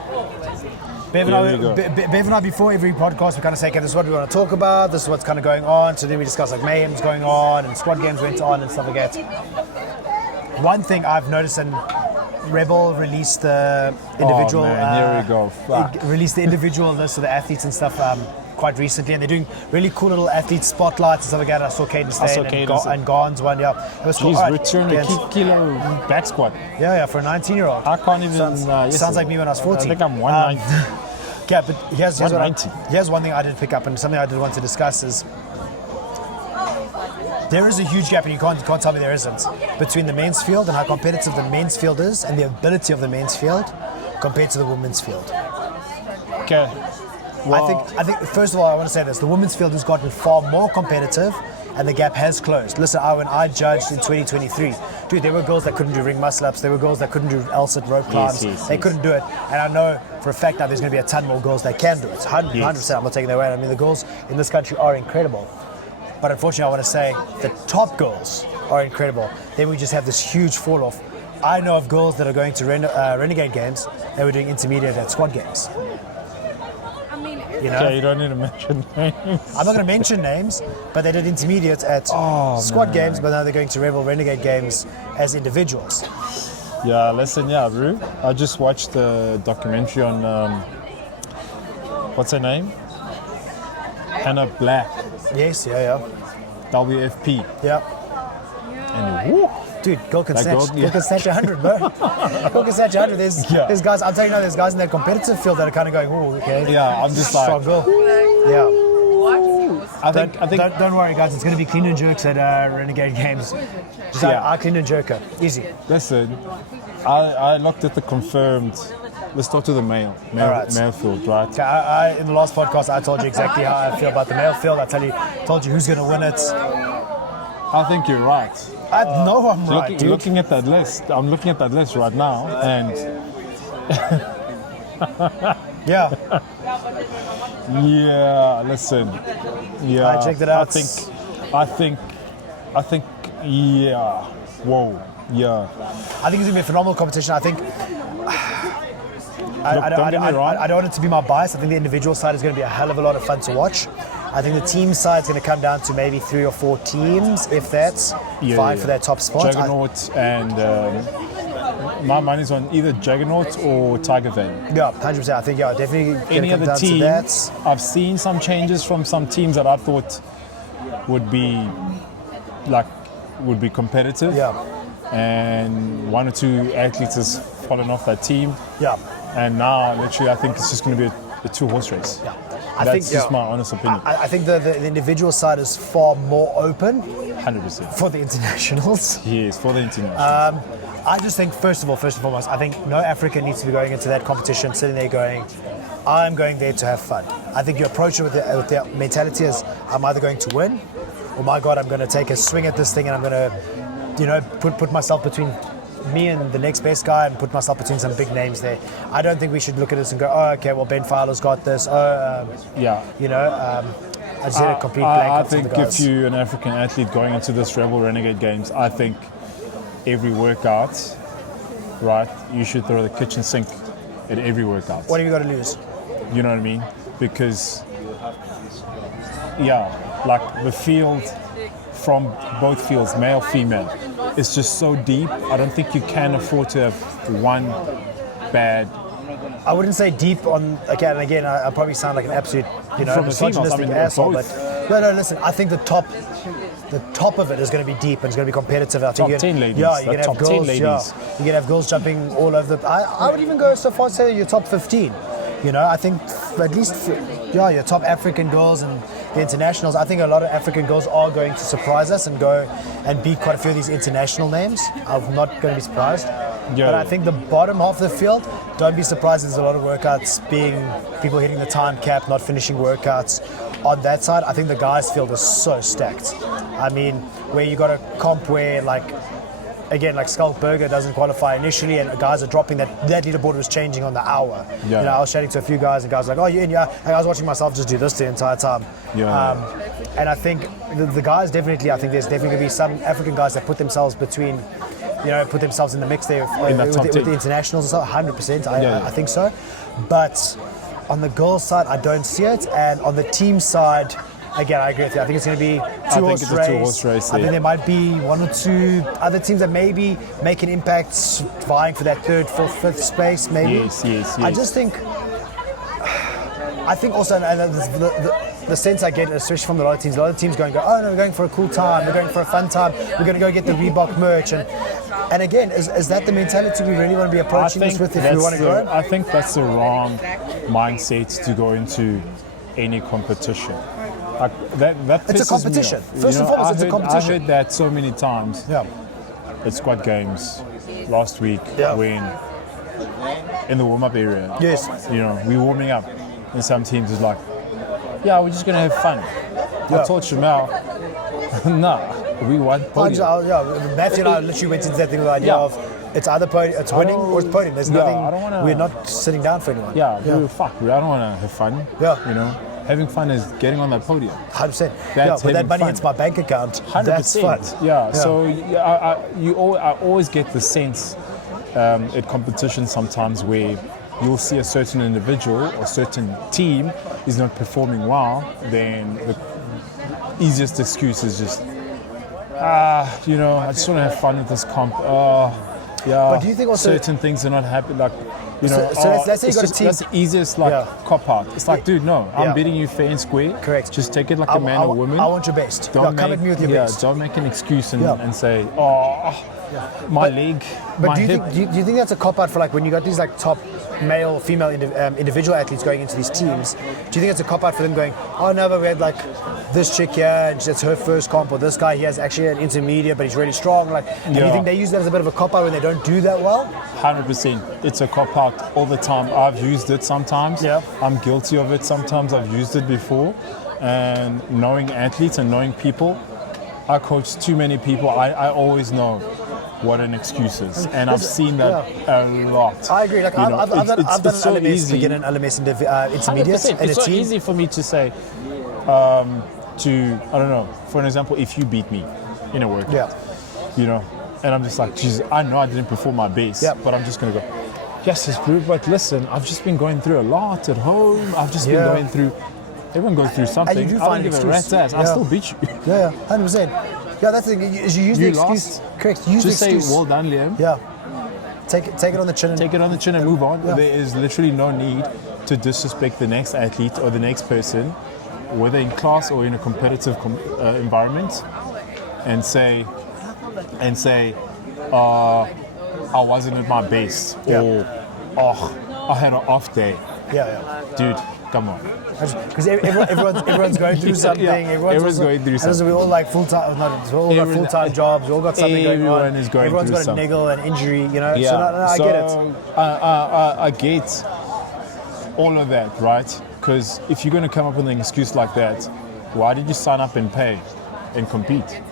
Bev and I, before every podcast, we kind of say, okay, this is what we want to talk about, this is what's kind of going on. So then we discuss like Mayhem's going on and squad games went on and stuff like that. One thing I've noticed, and Rebel released the individual. Oh man, here we go. Fuck. Released the individual list of the athletes and stuff quite recently, and they're doing really cool little athlete spotlights and stuff like that. I saw Caden Stain and Garn's one. Yeah, it was cool. He's All right, return a kilo back squat. Yeah, for a 19-year-old. I can't even. Sounds like me when I was 14. I think I'm 190. Yeah, but here's one thing I did pick up, and something I did want to discuss is there is a huge gap, and you can't tell me there isn't, between the men's field and how competitive the men's field is, and the ability of the men's field compared to the women's field. Okay. Well, I think first of all, I want to say this: the women's field has gotten far more competitive, and the gap has closed. Listen, when I judged in 2023, dude, there were girls that couldn't do ring muscle-ups, there were girls that couldn't do L-sit rope climbs, they couldn't do it, and I know for a fact now there's going to be a ton more girls that can do it. 100%, I'm not taking that away. I mean, the girls in this country are incredible, but unfortunately, I want to say the top girls are incredible. Then we just have this huge fall-off. I know of girls that are going to Renegade Games that were doing intermediate at Squad Games. You know? Okay, you don't need to mention names. I'm not going to mention names, but they did intermediate at Squad Games, but now they're going to Rebel Renegade Games as individuals. Yeah, listen, bro. I just watched the documentary on, what's her name? Hannah Black. Yes, yeah. WFP. Yeah. And woo, dude, girl can snatch 100, bro. Girl can snatch 100. There's guys, I'll tell you now, there's guys in that competitive field that are kind of going, oh, okay. Yeah, I'm just like, girl. Yeah. I think don't worry, guys. It's going to be clean and jerks at Renegade Games. I clean and jerker. Easy. Listen, I looked at the confirmed. Let's talk to the male field, right? Okay, in the last podcast, I told you exactly how I feel about the male field. I told you who's going to win it. I think you're right. I know I'm right, dude. Looking at that list, I'm looking at that list right now, and yeah. Yeah, listen. Yeah, I checked it out. I think. Yeah. Whoa. Yeah. I think it's gonna be a phenomenal competition. I think. I don't want it to be my bias. I think the individual side is going to be a hell of a lot of fun to watch. I think the team side is going to come down to maybe 3 or 4 teams, if that's fine for that top spot. Juggernaut and my money's on either Juggernaut or Tiger Vein. Yeah, 100%. I think definitely. Any other team? I've seen some changes from some teams that I thought would be competitive. Yeah. And 1 or 2 athletes has fallen off that team. Yeah. And now, literally, I think it's just going to be a 2-horse race. Yeah. That's just my honest opinion. I think the individual side is far more open. 100%. For the internationals. Yes, for the internationals. I just think, first and foremost, I think no African needs to be going into that competition sitting there going, I'm going there to have fun. I think you approach it with the mentality as, I'm either going to win, or my God, I'm going to take a swing at this thing and I'm going to, put myself between me and the next best guy and put myself between some big names there. I don't think we should look at this and go, oh, okay, well, Ben Fowler's got this. I just had a complete blank. I think if you're an African athlete going into this Rebel Renegade Games, I think every workout, right, you should throw the kitchen sink at every workout. What have you got to lose? You know what I mean? Because, like the field from both fields, male, female, it's just so deep. I don't think you can afford to have one bad. I wouldn't say deep on. Again, I probably sound like an absolute, misogynistic asshole. But no. Listen, I think the top of it is going to be deep and it's going to be competitive. I think top 10 ladies. Yeah, you're going to have top 10 ladies. Yeah, you're going to have girls jumping all over the. I would even go so far as to say your top 15. I think at least, your top African girls and the internationals. I think a lot of African girls are going to surprise us and go and beat quite a few of these international names. I'm not going to be surprised. But I think the bottom half of the field, don't be surprised. There's a lot of workouts being people hitting the time cap, not finishing workouts. On that side, I think the guys' field is so stacked. I mean, where you got a comp where like Skulkberger doesn't qualify initially, and guys are dropping that leaderboard was changing on the hour. Yeah. I was chatting to a few guys, and guys were like, "Oh, you're in, yeah." And I was watching myself just do this the entire time. And I think the guys definitely. I think there's definitely going to be some African guys that put themselves between, put themselves in the mix there with the internationals and so. 100%, I think so. But on the girls' side, I don't see it, and on the team side, Again, I agree with you. I think it's going to be think it's a two-horse race, I think yeah. there might be one or two other teams that maybe make an impact, vying for that third, fourth, fifth space, maybe. Yes. I just think, also, and the sense I get, especially from a lot of teams going, oh no, we're going for a cool time, we're going for a fun time, we're going to go get the Reebok merch. And again, is that the mentality we really want to be approaching this with if we want to grow? I think that's the wrong mindset to go into any competition. Like that It's a pisses competition. me off. First and foremost, it's a competition. I heard that so many times. Yeah. At Squad Games last week when in the warm-up area. Yes. You know, we're warming up and some teams is like, yeah, we're just going to have fun. Yeah. I told Shamal, nah, we want podium. Matthew and I literally went into that thing with the idea of it's either it's winning or it's podium. There's nothing. We're not sitting down for anyone. Yeah. Fuck, I don't want to have fun. Yeah. You know, having fun is getting on that podium. 100%. That's when that having money fun. hits my bank account, 100%. that's fun. Yeah. So I always get the sense at competition sometimes where you'll see a certain individual or certain team is not performing well, then the easiest excuse is just, I just want to have fun with this comp. But do you think also certain things are not happening? Like, let's say you got a team. That's the easiest cop out. It's like, dude, no, I'm beating you fair and square. Correct. Just take it like a man or woman. I want your best. Come at me with your best. Don't make an excuse and say, my leg, but my do you hip. think do you think that's a cop out for like when you got these like top male, female individual athletes going into these teams? Do you think it's a cop out for them going, oh no, but we had like this chick here and it's her first comp, or this guy, he has actually an intermediate but he's really strong? Like, do you think they use that as a bit of a cop out when they don't do that well? 100%. It's a cop out all the time. I've used it sometimes. Yeah. I'm guilty of it sometimes. I've used it before. And knowing athletes and knowing people, I coach too many people. I always know what an excuse is, and I've seen that a lot. I agree. Like I've done an so LMS easy. beginner, LMS intermediate, 100%. and It's so easy for me to say, I don't know, for an example, if you beat me in a workout, and I'm just like, geez, I know I didn't perform my best, but I'm just going to go, yes, it's true, but listen, I've just been going through a lot at home. I've just been going through, everyone goes through something. And you do I find don't give an a excuse. rat's ass. I still beat you. 100%. Yeah, that's the thing. You use the excuse. Lost. Correct. Use Just the excuse. say, well done, Liam. Yeah. Take it on the chin. Take it on the chin and move on. Yeah. There is literally no need to disrespect the next athlete or the next person, whether in class or in a competitive environment, and say, I wasn't at my best, or I had an off day. Dude, come on. Because everyone's going through something. Everyone's going through something. We're all like full-time. We all got full-time jobs. We all got something going on. Everyone is going Everyone's through got something. a niggle, an injury. Yeah. I get it. I get all of that, right? Because if you're going to come up with an excuse like that, why did you sign up and pay and compete?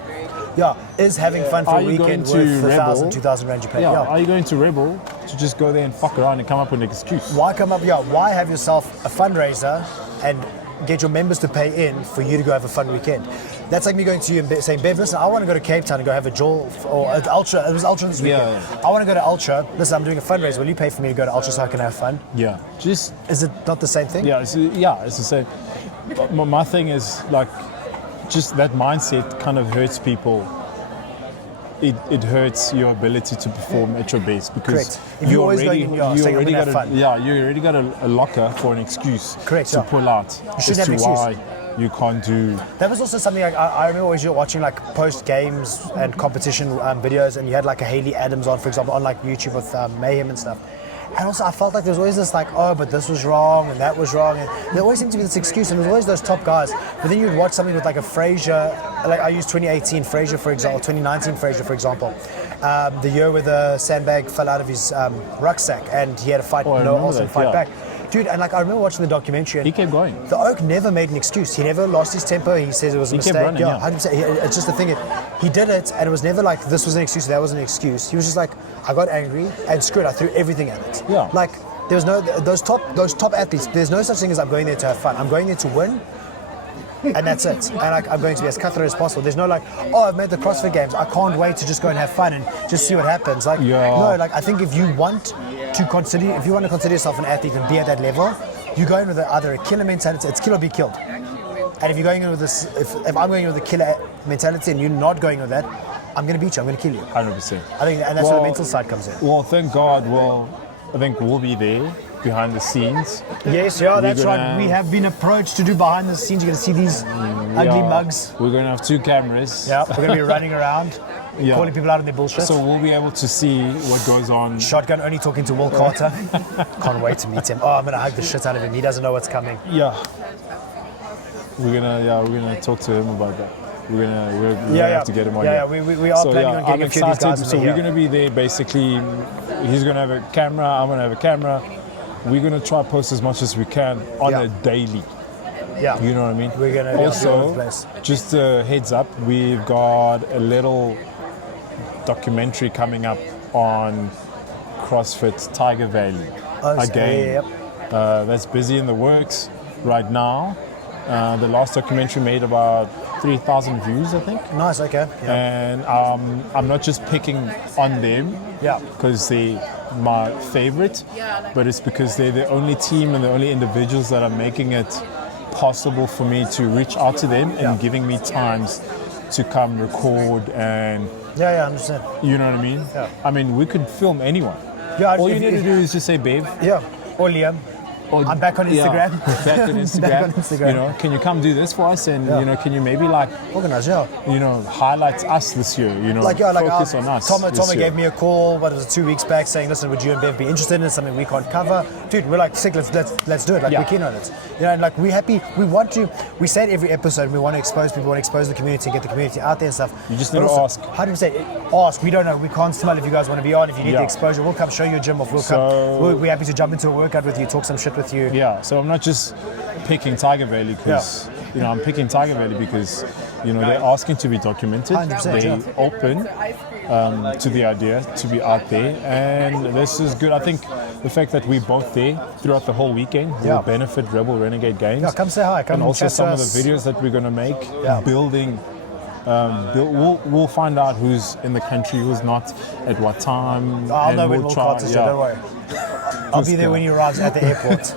Yeah, is having fun for a weekend worth 1,000, 2,000 rand you pay? Yeah. Are you going to Rebel to just go there and fuck around and come up with an excuse? Why have yourself a fundraiser and get your members to pay in for you to go have a fun weekend? That's like me going to you and saying, Bev, listen, I want to go to Cape Town and go have a Joel or an Ultra. It was Ultra this weekend. Yeah. I want to go to Ultra. Listen, I'm doing a fundraiser. Will you pay for me to go to Ultra so I can have fun? Yeah. Is it not the same thing? Yeah, it's the same. But my thing is, like, just that mindset kind of hurts people. It hurts your ability to perform at your best because you already got a locker for an excuse to pull out as to why you can't do. That was also something I remember always watching like post games and competition videos, and you had like a Haley Adams on, for example, on like YouTube with Mayhem and stuff. And also I felt like there was always this like, oh, but this was wrong and that was wrong, and there always seemed to be this excuse, and there's always those top guys. But then you'd watch something with like a Fraser, like I used 2018 Fraser for example, 2019 Fraser for example, the year where the sandbag fell out of his rucksack and he had to fight fight back. Dude, and like I remember watching the documentary, and he kept going. The Oak never made an excuse. He never lost his temper. He says it was a mistake. Kept running, 100%. It's just the thing. He did it, and it was never like this was an excuse. That was an excuse. He was just like, I got angry and screw it. I threw everything at it. Yeah. Like there was no those top athletes. There's no such thing as I'm going there to have fun. I'm going there to win. And that's it. And I'm going to be as cutthroat as possible. There's no like, oh, I've made the CrossFit Games. I can't wait to just go and have fun and just see what happens. Like, no, like I think if you want to consider yourself an athlete and be at that level, you go in with either a killer mentality. It's kill or be killed. And if you're going in with this, if I'm going in with a killer mentality and you're not going with that, I'm going to beat you. I'm going to kill you. 100%. I think, and that's where the mental side comes in. Well, thank God. I think we'll be there behind the scenes. Yes, yeah, that's right. We have been approached to do behind the scenes. You're going to see these ugly mugs. We're going to have 2 cameras. Yeah, we're going to be running around, calling people out on their bullshit. So we'll be able to see what goes on. Shotgun only talking to Will Carter. Can't wait to meet him. Oh, I'm going to hug the shit out of him. He doesn't know what's coming. Yeah. We're gonna talk to him about that. We're gonna have to get him on. Yeah, we are planning on getting a few of these guys in So we're gonna be there basically. He's gonna have a camera. I'm gonna have a camera. We're gonna try to post as much as we can on a daily. Yeah. You know what I mean? We're gonna also just a heads up. We've got a little documentary coming up on CrossFit Tiger Valley. Again, that's busy in the works right now. The last documentary made about 3,000 views, I think. Nice, okay. Yeah. And I'm not just picking on them because they're my favorite, but it's because they're the only team and the only individuals that are making it possible for me to reach out to them and giving me times to come record and... I understand. You know what I mean? Yeah. I mean, we could film anyone. Yeah, all you need to do is just say, babe. Yeah, or Liam. I'm back on Instagram. Back on Instagram. Back on Instagram. You know, can you come do this for us? And you know, can you maybe organize? You know, highlight us this year. You know, focus on us. Tomo gave me a call. What was it, 2 weeks back, saying, "Listen, would you and Bev be interested in it? Something we can't cover, dude." We're like, "Sick, let's do it." Like we're keen on it. You know, and like we're happy. We want to. We said every episode we want to expose people, we want to expose the community, get the community out there and stuff. You just need to ask. 100% ask. We don't know. We can't smell if you guys want to be on. If you need the exposure, we'll come show you a gym off. We're happy to jump into a workout with you, talk some shit with you. Yeah. So I'm not just picking Tiger Valley because you know I'm picking Tiger Valley because you know they're asking to be documented. 100%, they're open to the idea to be out there, and this is good. I think the fact that we're both there throughout the whole weekend will benefit Rebel Renegade Games. Yeah, come say hi. Come and also some of the us. videos that we're going to make, building. We'll find out who's in the country, who's not, at what time. I'll know when we'll try. Don't worry. I'll be there when he arrives at the airport.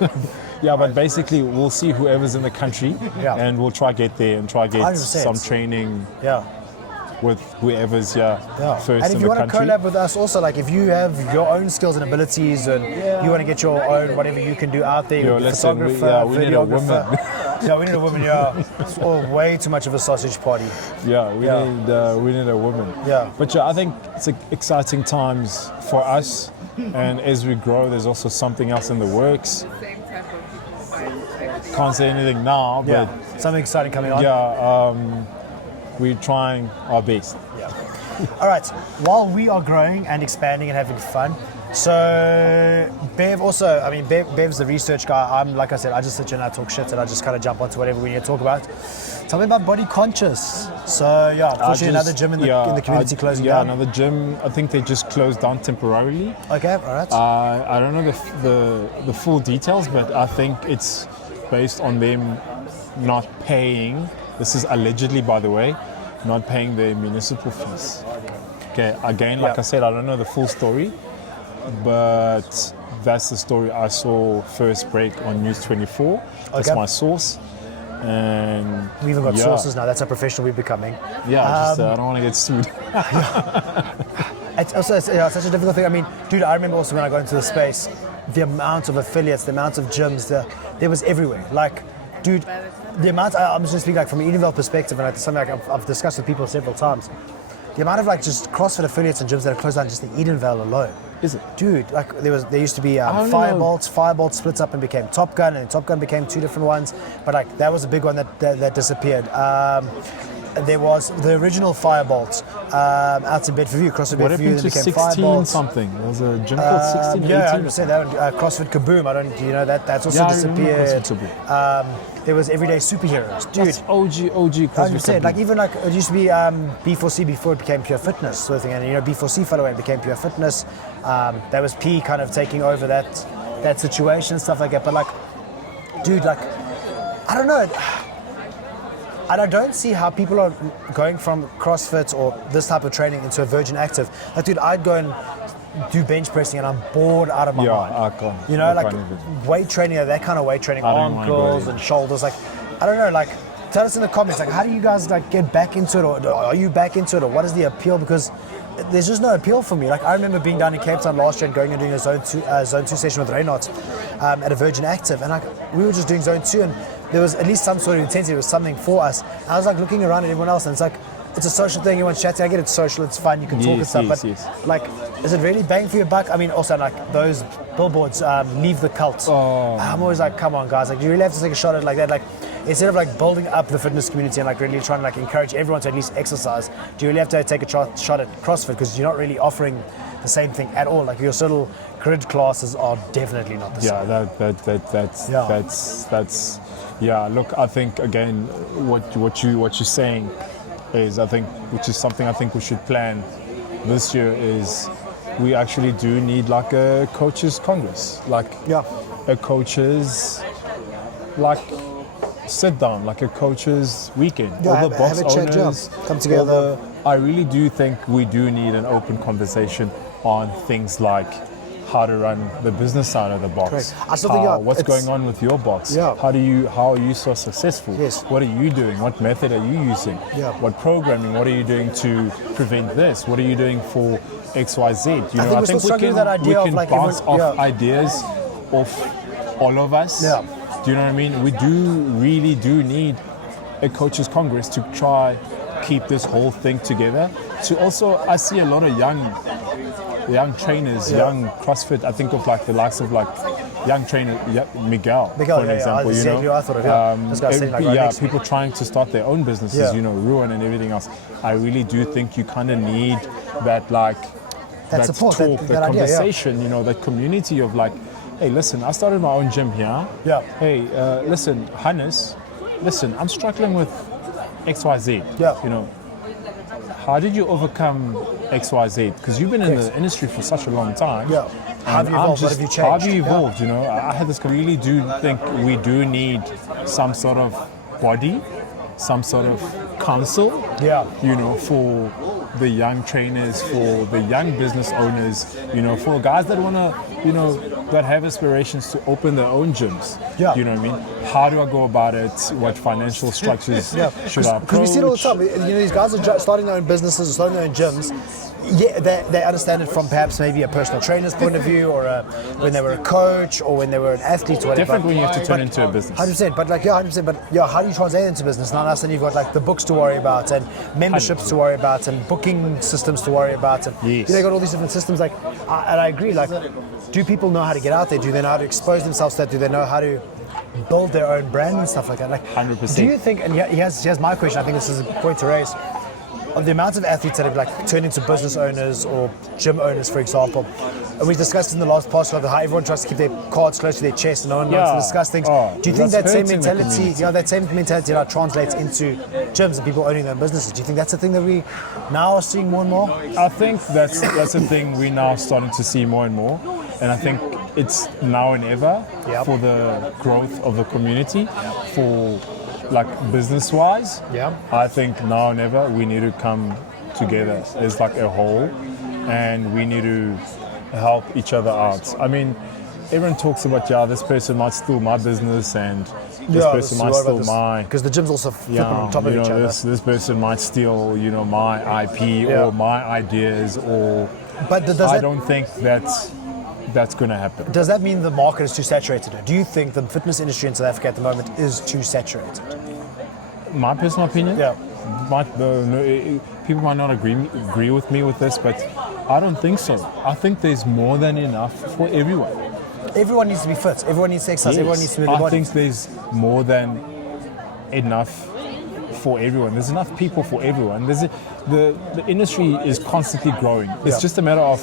Yeah, but basically we'll see whoever's in the country and we'll try get there and try get 100%. Some training with whoever's first in the country. And if you want to collab with us also, like if you have your own skills and abilities and you want to get your own whatever you can do out there, photographer, we need a woman. We need a woman, It's all way too much of a sausage party. Yeah, we need a woman. Yeah. But I think it's exciting times for us, and as we grow, there's also something else in the works. Can't say anything now, but something exciting coming on. Yeah, we're trying our best. Yeah. All right. While we are growing and expanding and having fun, so Bev also, I mean, Bev's the research guy. I'm, like I said, I just sit here and I talk shit and I just kind of jump onto whatever we need to talk about. Tell me about Body Conscious. So unfortunately another gym in the community closing down. Yeah, another gym. I think they just closed down temporarily. Okay, all right. I don't know the full details, but I think it's based on them not paying. This is allegedly, by the way, not paying their municipal fees. Okay, again, like I said, I don't know the full story, but that's the story I saw first break on News 24. That's my source. And we even got sources now. That's how professional we're becoming. Yeah, I don't want to get sued. It's also such a difficult thing. I mean, dude, I remember also when I got into the space, the amount of affiliates, the amount of gyms, there was everywhere. Like, dude, the amount, I'm just speaking like from an Edenvale perspective, and it's something like I've discussed with people several times, the amount of like just CrossFit affiliates and gyms that have closed down just in Edenvale alone. Is it? Dude, like there used to be Firebolt splits up and became Top Gun, and Top Gun became 2 different ones, but like that was a big one that disappeared. There was the original Firebolt out in Bedfordview, CrossFit what Bedfordview, then became 16 Firebolt. Something. There was a gym called 16, 18. Yeah, I understand that. CrossFit Kaboom, do you know that? That's also disappeared. There was Everyday Superheroes. Dude. That's OG CrossFit. Like even like it used to be B4C before it became Pure Fitness sort of thing, and B4C fell away and became Pure Fitness. That was P kind of taking over that situation and stuff like that. But like, dude, like, I don't know. And I don't see how people are going from CrossFit or this type of training into a Virgin Active. Like, dude, I'd go and do bench pressing and I'm bored out of my mind. I can't. You know, like weight training, that kind of weight training, arm curls and shoulders. Like, I don't know, like, tell us in the comments, like, how do you guys like get back into it, or are you back into it, or what is the appeal? Because there's just no appeal for me. Like, I remember being down in Cape Town last year and going and doing a zone 2 session with Reynard at a Virgin Active, and like we were just doing zone 2, and there was at least some sort of intensity. There was something for us. And I was like looking around at everyone else, and it's like, it's a social thing. Everyone's chatting. I get it's social. It's fun. You can talk and stuff. But like, is it really bang for your buck? I mean, also like those billboards, leave the cult. I'm always like, come on, guys. Like, do you really have to take a shot at it like that? Like, instead of like building up the fitness community and like really trying to like encourage everyone to at least exercise, do you really have to take a shot at CrossFit, because you're not really offering the same thing at all? Like, your little grid classes are definitely not the same. That's yeah. Look, I think again, what you're saying is, I think, which is something I think we should plan this year, is we actually do need like a coaches congress, like a coaches like sit down, like a coaches weekend. All the box owners come together. I really do think we do need an open conversation on things like how to run the business side of the box. Correct. I still think what's going on with your box? Yeah. How are you so successful? Yes. What are you doing? What method are you using? Yeah. What programming? What are you doing to prevent this? What are you doing for XYZ? You know, I think we can bounce off ideas off all of us. Yeah. Do you know what I mean? We really do need a coaches congress to try keep this whole thing together. To also, I see a lot of young trainers, young CrossFit. I think of like the likes of like young trainer Miguel, for an example. You know, I thought of this guy's sitting like right next to me. People trying to start their own businesses. You know, Ruin and everything else. I really do think you kind of need that that support, talk, that conversation. Idea, you know, that community of like, hey, listen, I started my own gym here. Yeah. Hey, listen, Hannes, listen, I'm struggling with XYZ. Yeah. You know, how did you overcome XYZ? Because you've been in the industry for such a long time. Yeah. How have you evolved? What have you changed? How have you evolved? You know, I had this. Really do think we do need some sort of body, some sort of council. Yeah. You know, for the young trainers, for the young business owners. You know, for guys that wanna, you know, that have aspirations to open their own gyms. Yeah. You know what I mean? How do I go about it? What financial structures should I approach? Because we see it all the time. You know, these guys are starting their own businesses, or starting their own gyms. Yeah, they understand it from perhaps maybe a personal trainer's point of view, or when they were a coach, or when they were an athlete, or whatever. Different when you have to turn into a business. 100%, but like 100%. But how do you translate it into business? Now, then you've got like the books to worry about, and memberships to worry about, and booking systems to worry about, and you know, you got all these different systems. Like, and I agree. Like, do people know how to get out there? Do they know how to expose themselves to that? Do they know how to build their own brand and stuff like that? Like, 100%. Do you think? And here's my question. I think this is a point to raise. Of the amount of athletes that have like turned into business owners or gym owners, for example, and we discussed in the last podcast how everyone tries to keep their cards close to their chest and no one wants to discuss things. Do you think that same mentality, now translates into gyms and people owning their own businesses? Do you think that's a thing that we now are seeing more and more? I think that's a thing we're now starting to see more and more, and I think it's now and ever for the growth of the community, for like business-wise. I think now and ever we need to come together as like a whole, and we need to help each other out. I mean, everyone talks about this person might steal my business, and this person might steal my, because the gym's also flipping on top of each other. This person might steal, you know, my IP or my ideas, or. But I don't think that's going to happen. Does that mean the market is too saturated? Do you think the fitness industry in South Africa at the moment is too saturated? My personal opinion? Yeah. People might not agree with me with this, but I don't think so. I think there's more than enough for everyone. Everyone needs to be fit. Everyone needs to exercise. Yes. Everyone needs to move their body. I think there's more than enough for everyone. There's enough people for everyone. The industry is constantly growing. It's just a matter of,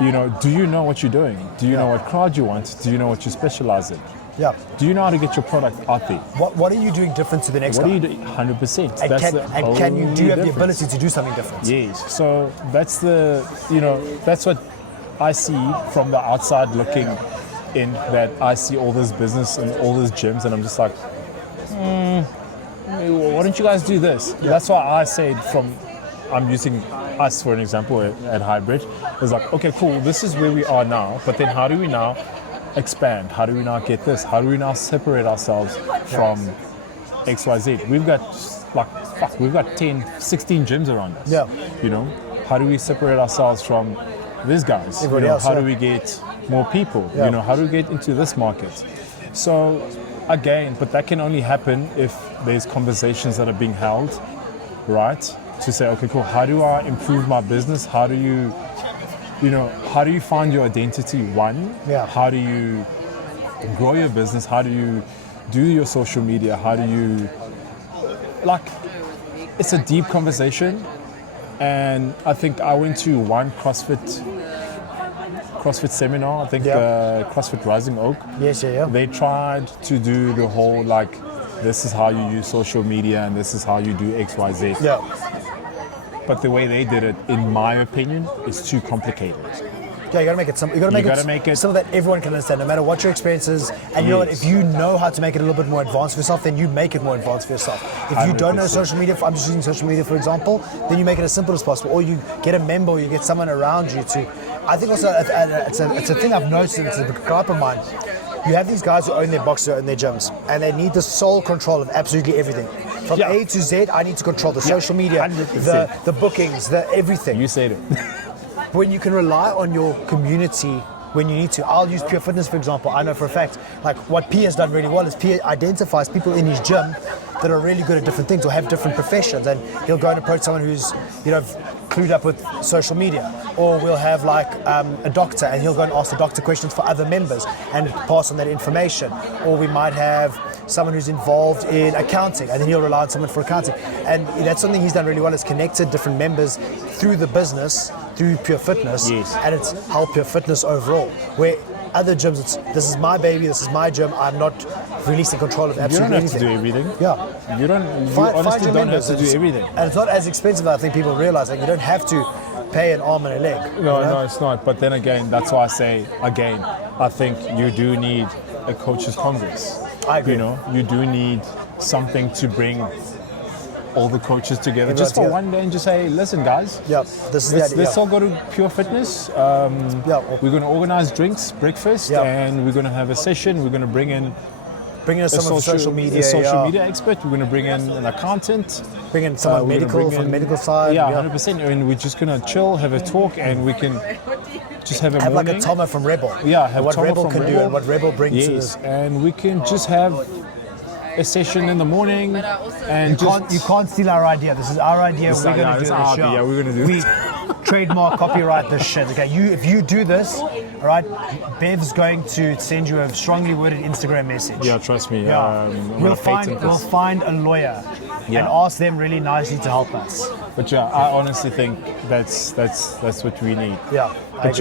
you know, do you know what you're doing? Do you know what crowd you want? Do you know what you specialize in? Yeah. Do you know how to get your product out there? What are you doing different to the next guy? What are you doing? 100%. And do you have the ability to do something different? Yes. So that's that's what I see from the outside looking in, that I see all this business and all these gyms, and I'm just like, why don't you guys do this? Yeah. That's why I said I'm using us for an example at Hybrid. It's like, okay, cool, this is where we are now, but then how do we now expand? How do we now get this? How do we now separate ourselves from XYZ. We've got 10, 16 gyms around us. Yeah. You know, how do we separate ourselves from these guys? Everybody else, how do we get more people? Yeah. You know, how do we get into this market? So again, but that can only happen if there's conversations that are being held, right? To say, okay, cool, how do I improve my business? How do you find your identity, one? Yeah. How do you grow your business? How do you do your social media? How do you, it's a deep conversation. And I think I went to one CrossFit seminar, I think CrossFit Rising Oak. Yes, yeah. They tried to do the whole this is how you use social media and this is how you do XYZ. Yeah. But the way they did it, in my opinion, is too complicated. Yeah, you gotta make it simple. You gotta make it something that everyone can understand, no matter what your experience is. And you know what? If you know how to make it a little bit more advanced for yourself, then you make it more advanced for yourself. If you don't know 100%. social media, I'm just using social media for example, then you make it as simple as possible. Or you get a member, or you get someone around you to. I think also it's a thing I've noticed, and it's a gripe of mine. You have these guys who own their boxes, who own their gyms, and they need the sole control of absolutely everything. From A to Z, I need to control the social media, the bookings, the everything. You said it. When you can rely on your community when you need to. I'll use Pure Fitness, for example. I know for a fact, what P has done really well is P identifies people in his gym that are really good at different things or have different professions, and he'll go and approach someone who's, clued up with social media. Or we'll have a doctor, and he'll go and ask the doctor questions for other members and pass on that information. Or we might have someone who's involved in accounting, and then he'll rely on someone for accounting. And that's something he's done really well, is connected different members through the business, through Pure Fitness, and it's helped Pure Fitness overall. Where other gyms, this is my baby, this is my gym, I'm not releasing control of absolutely anything. You don't have to do everything. Yeah. You honestly don't have to do everything. And it's not as expensive as I think people realize. You don't have to pay an arm and a leg. No, it's not. But then again, that's why I say, I think you do need a coaches congress. I agree. You do need something to bring all the coaches together just for one day and just say, listen, guys. This is the idea. Let's all go to Pure Fitness. We're going to organize drinks, breakfast, and we're going to have a session. We're going to bring in someone social media expert. We're going to bring in an accountant. Bring in someone medical from the medical side. 100%. And we're just going to chill, have a talk, and we can just have a morning. Like a Tomer from Rebel. Yeah, have what Tomer Rebel from can do and what Rebel brings to this. And we can just have a session in the morning. And you can't steal our idea. This is our idea. We're going to do this show. Yeah, we're going to do it. Trademark, copyright this shit. Okay, if you do this, all right, Bev's going to send you a strongly worded Instagram message. Yeah, trust me. We'll find a lawyer and ask them really nicely to help us. But I honestly think that's what we need. Yeah. But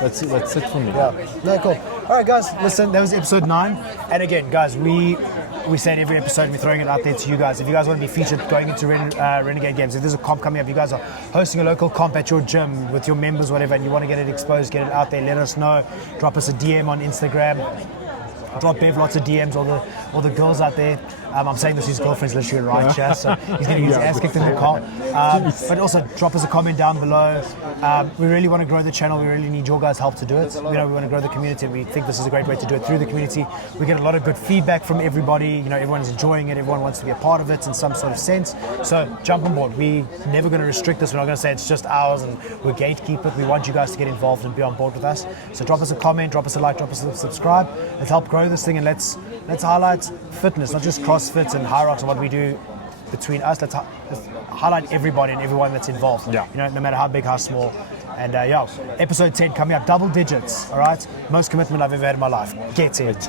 that's it for me. Yeah. No, cool. All right, guys. Listen, that was episode 9. And again, guys, we said every episode we're throwing it out there to you guys. If you guys want to be featured going into Renegade Games, if there's a comp coming up, you guys are hosting a local comp at your gym with your members, whatever, and you want to get it exposed, get it out there, let us know. Drop us a DM on Instagram. Drop Bev lots of DMs, all the girls out there. I'm saying this, his girlfriend's literally right here, so he's getting his ass kicked in the car. But also drop us a comment down below. We really want to grow the channel. We really need your guys' help to do it. We want to grow the community, and we think this is a great way to do it through the community. We get a lot of good feedback from everybody. Everyone's enjoying it. Everyone wants to be a part of it in some sort of sense. So jump on board. We're never going to restrict this. We're not going to say it's just ours and we're gatekeep it. We want you guys to get involved and be on board with us. So drop us a comment, drop us a like, drop us a subscribe. Let's help grow this thing, and let's highlight fitness, not just CrossFit and High Rocks and what we do between us. Let's highlight everybody and everyone that's involved. No matter how big, how small. And episode 10 coming up, double digits. All right, most commitment I've ever had in my life. Get it.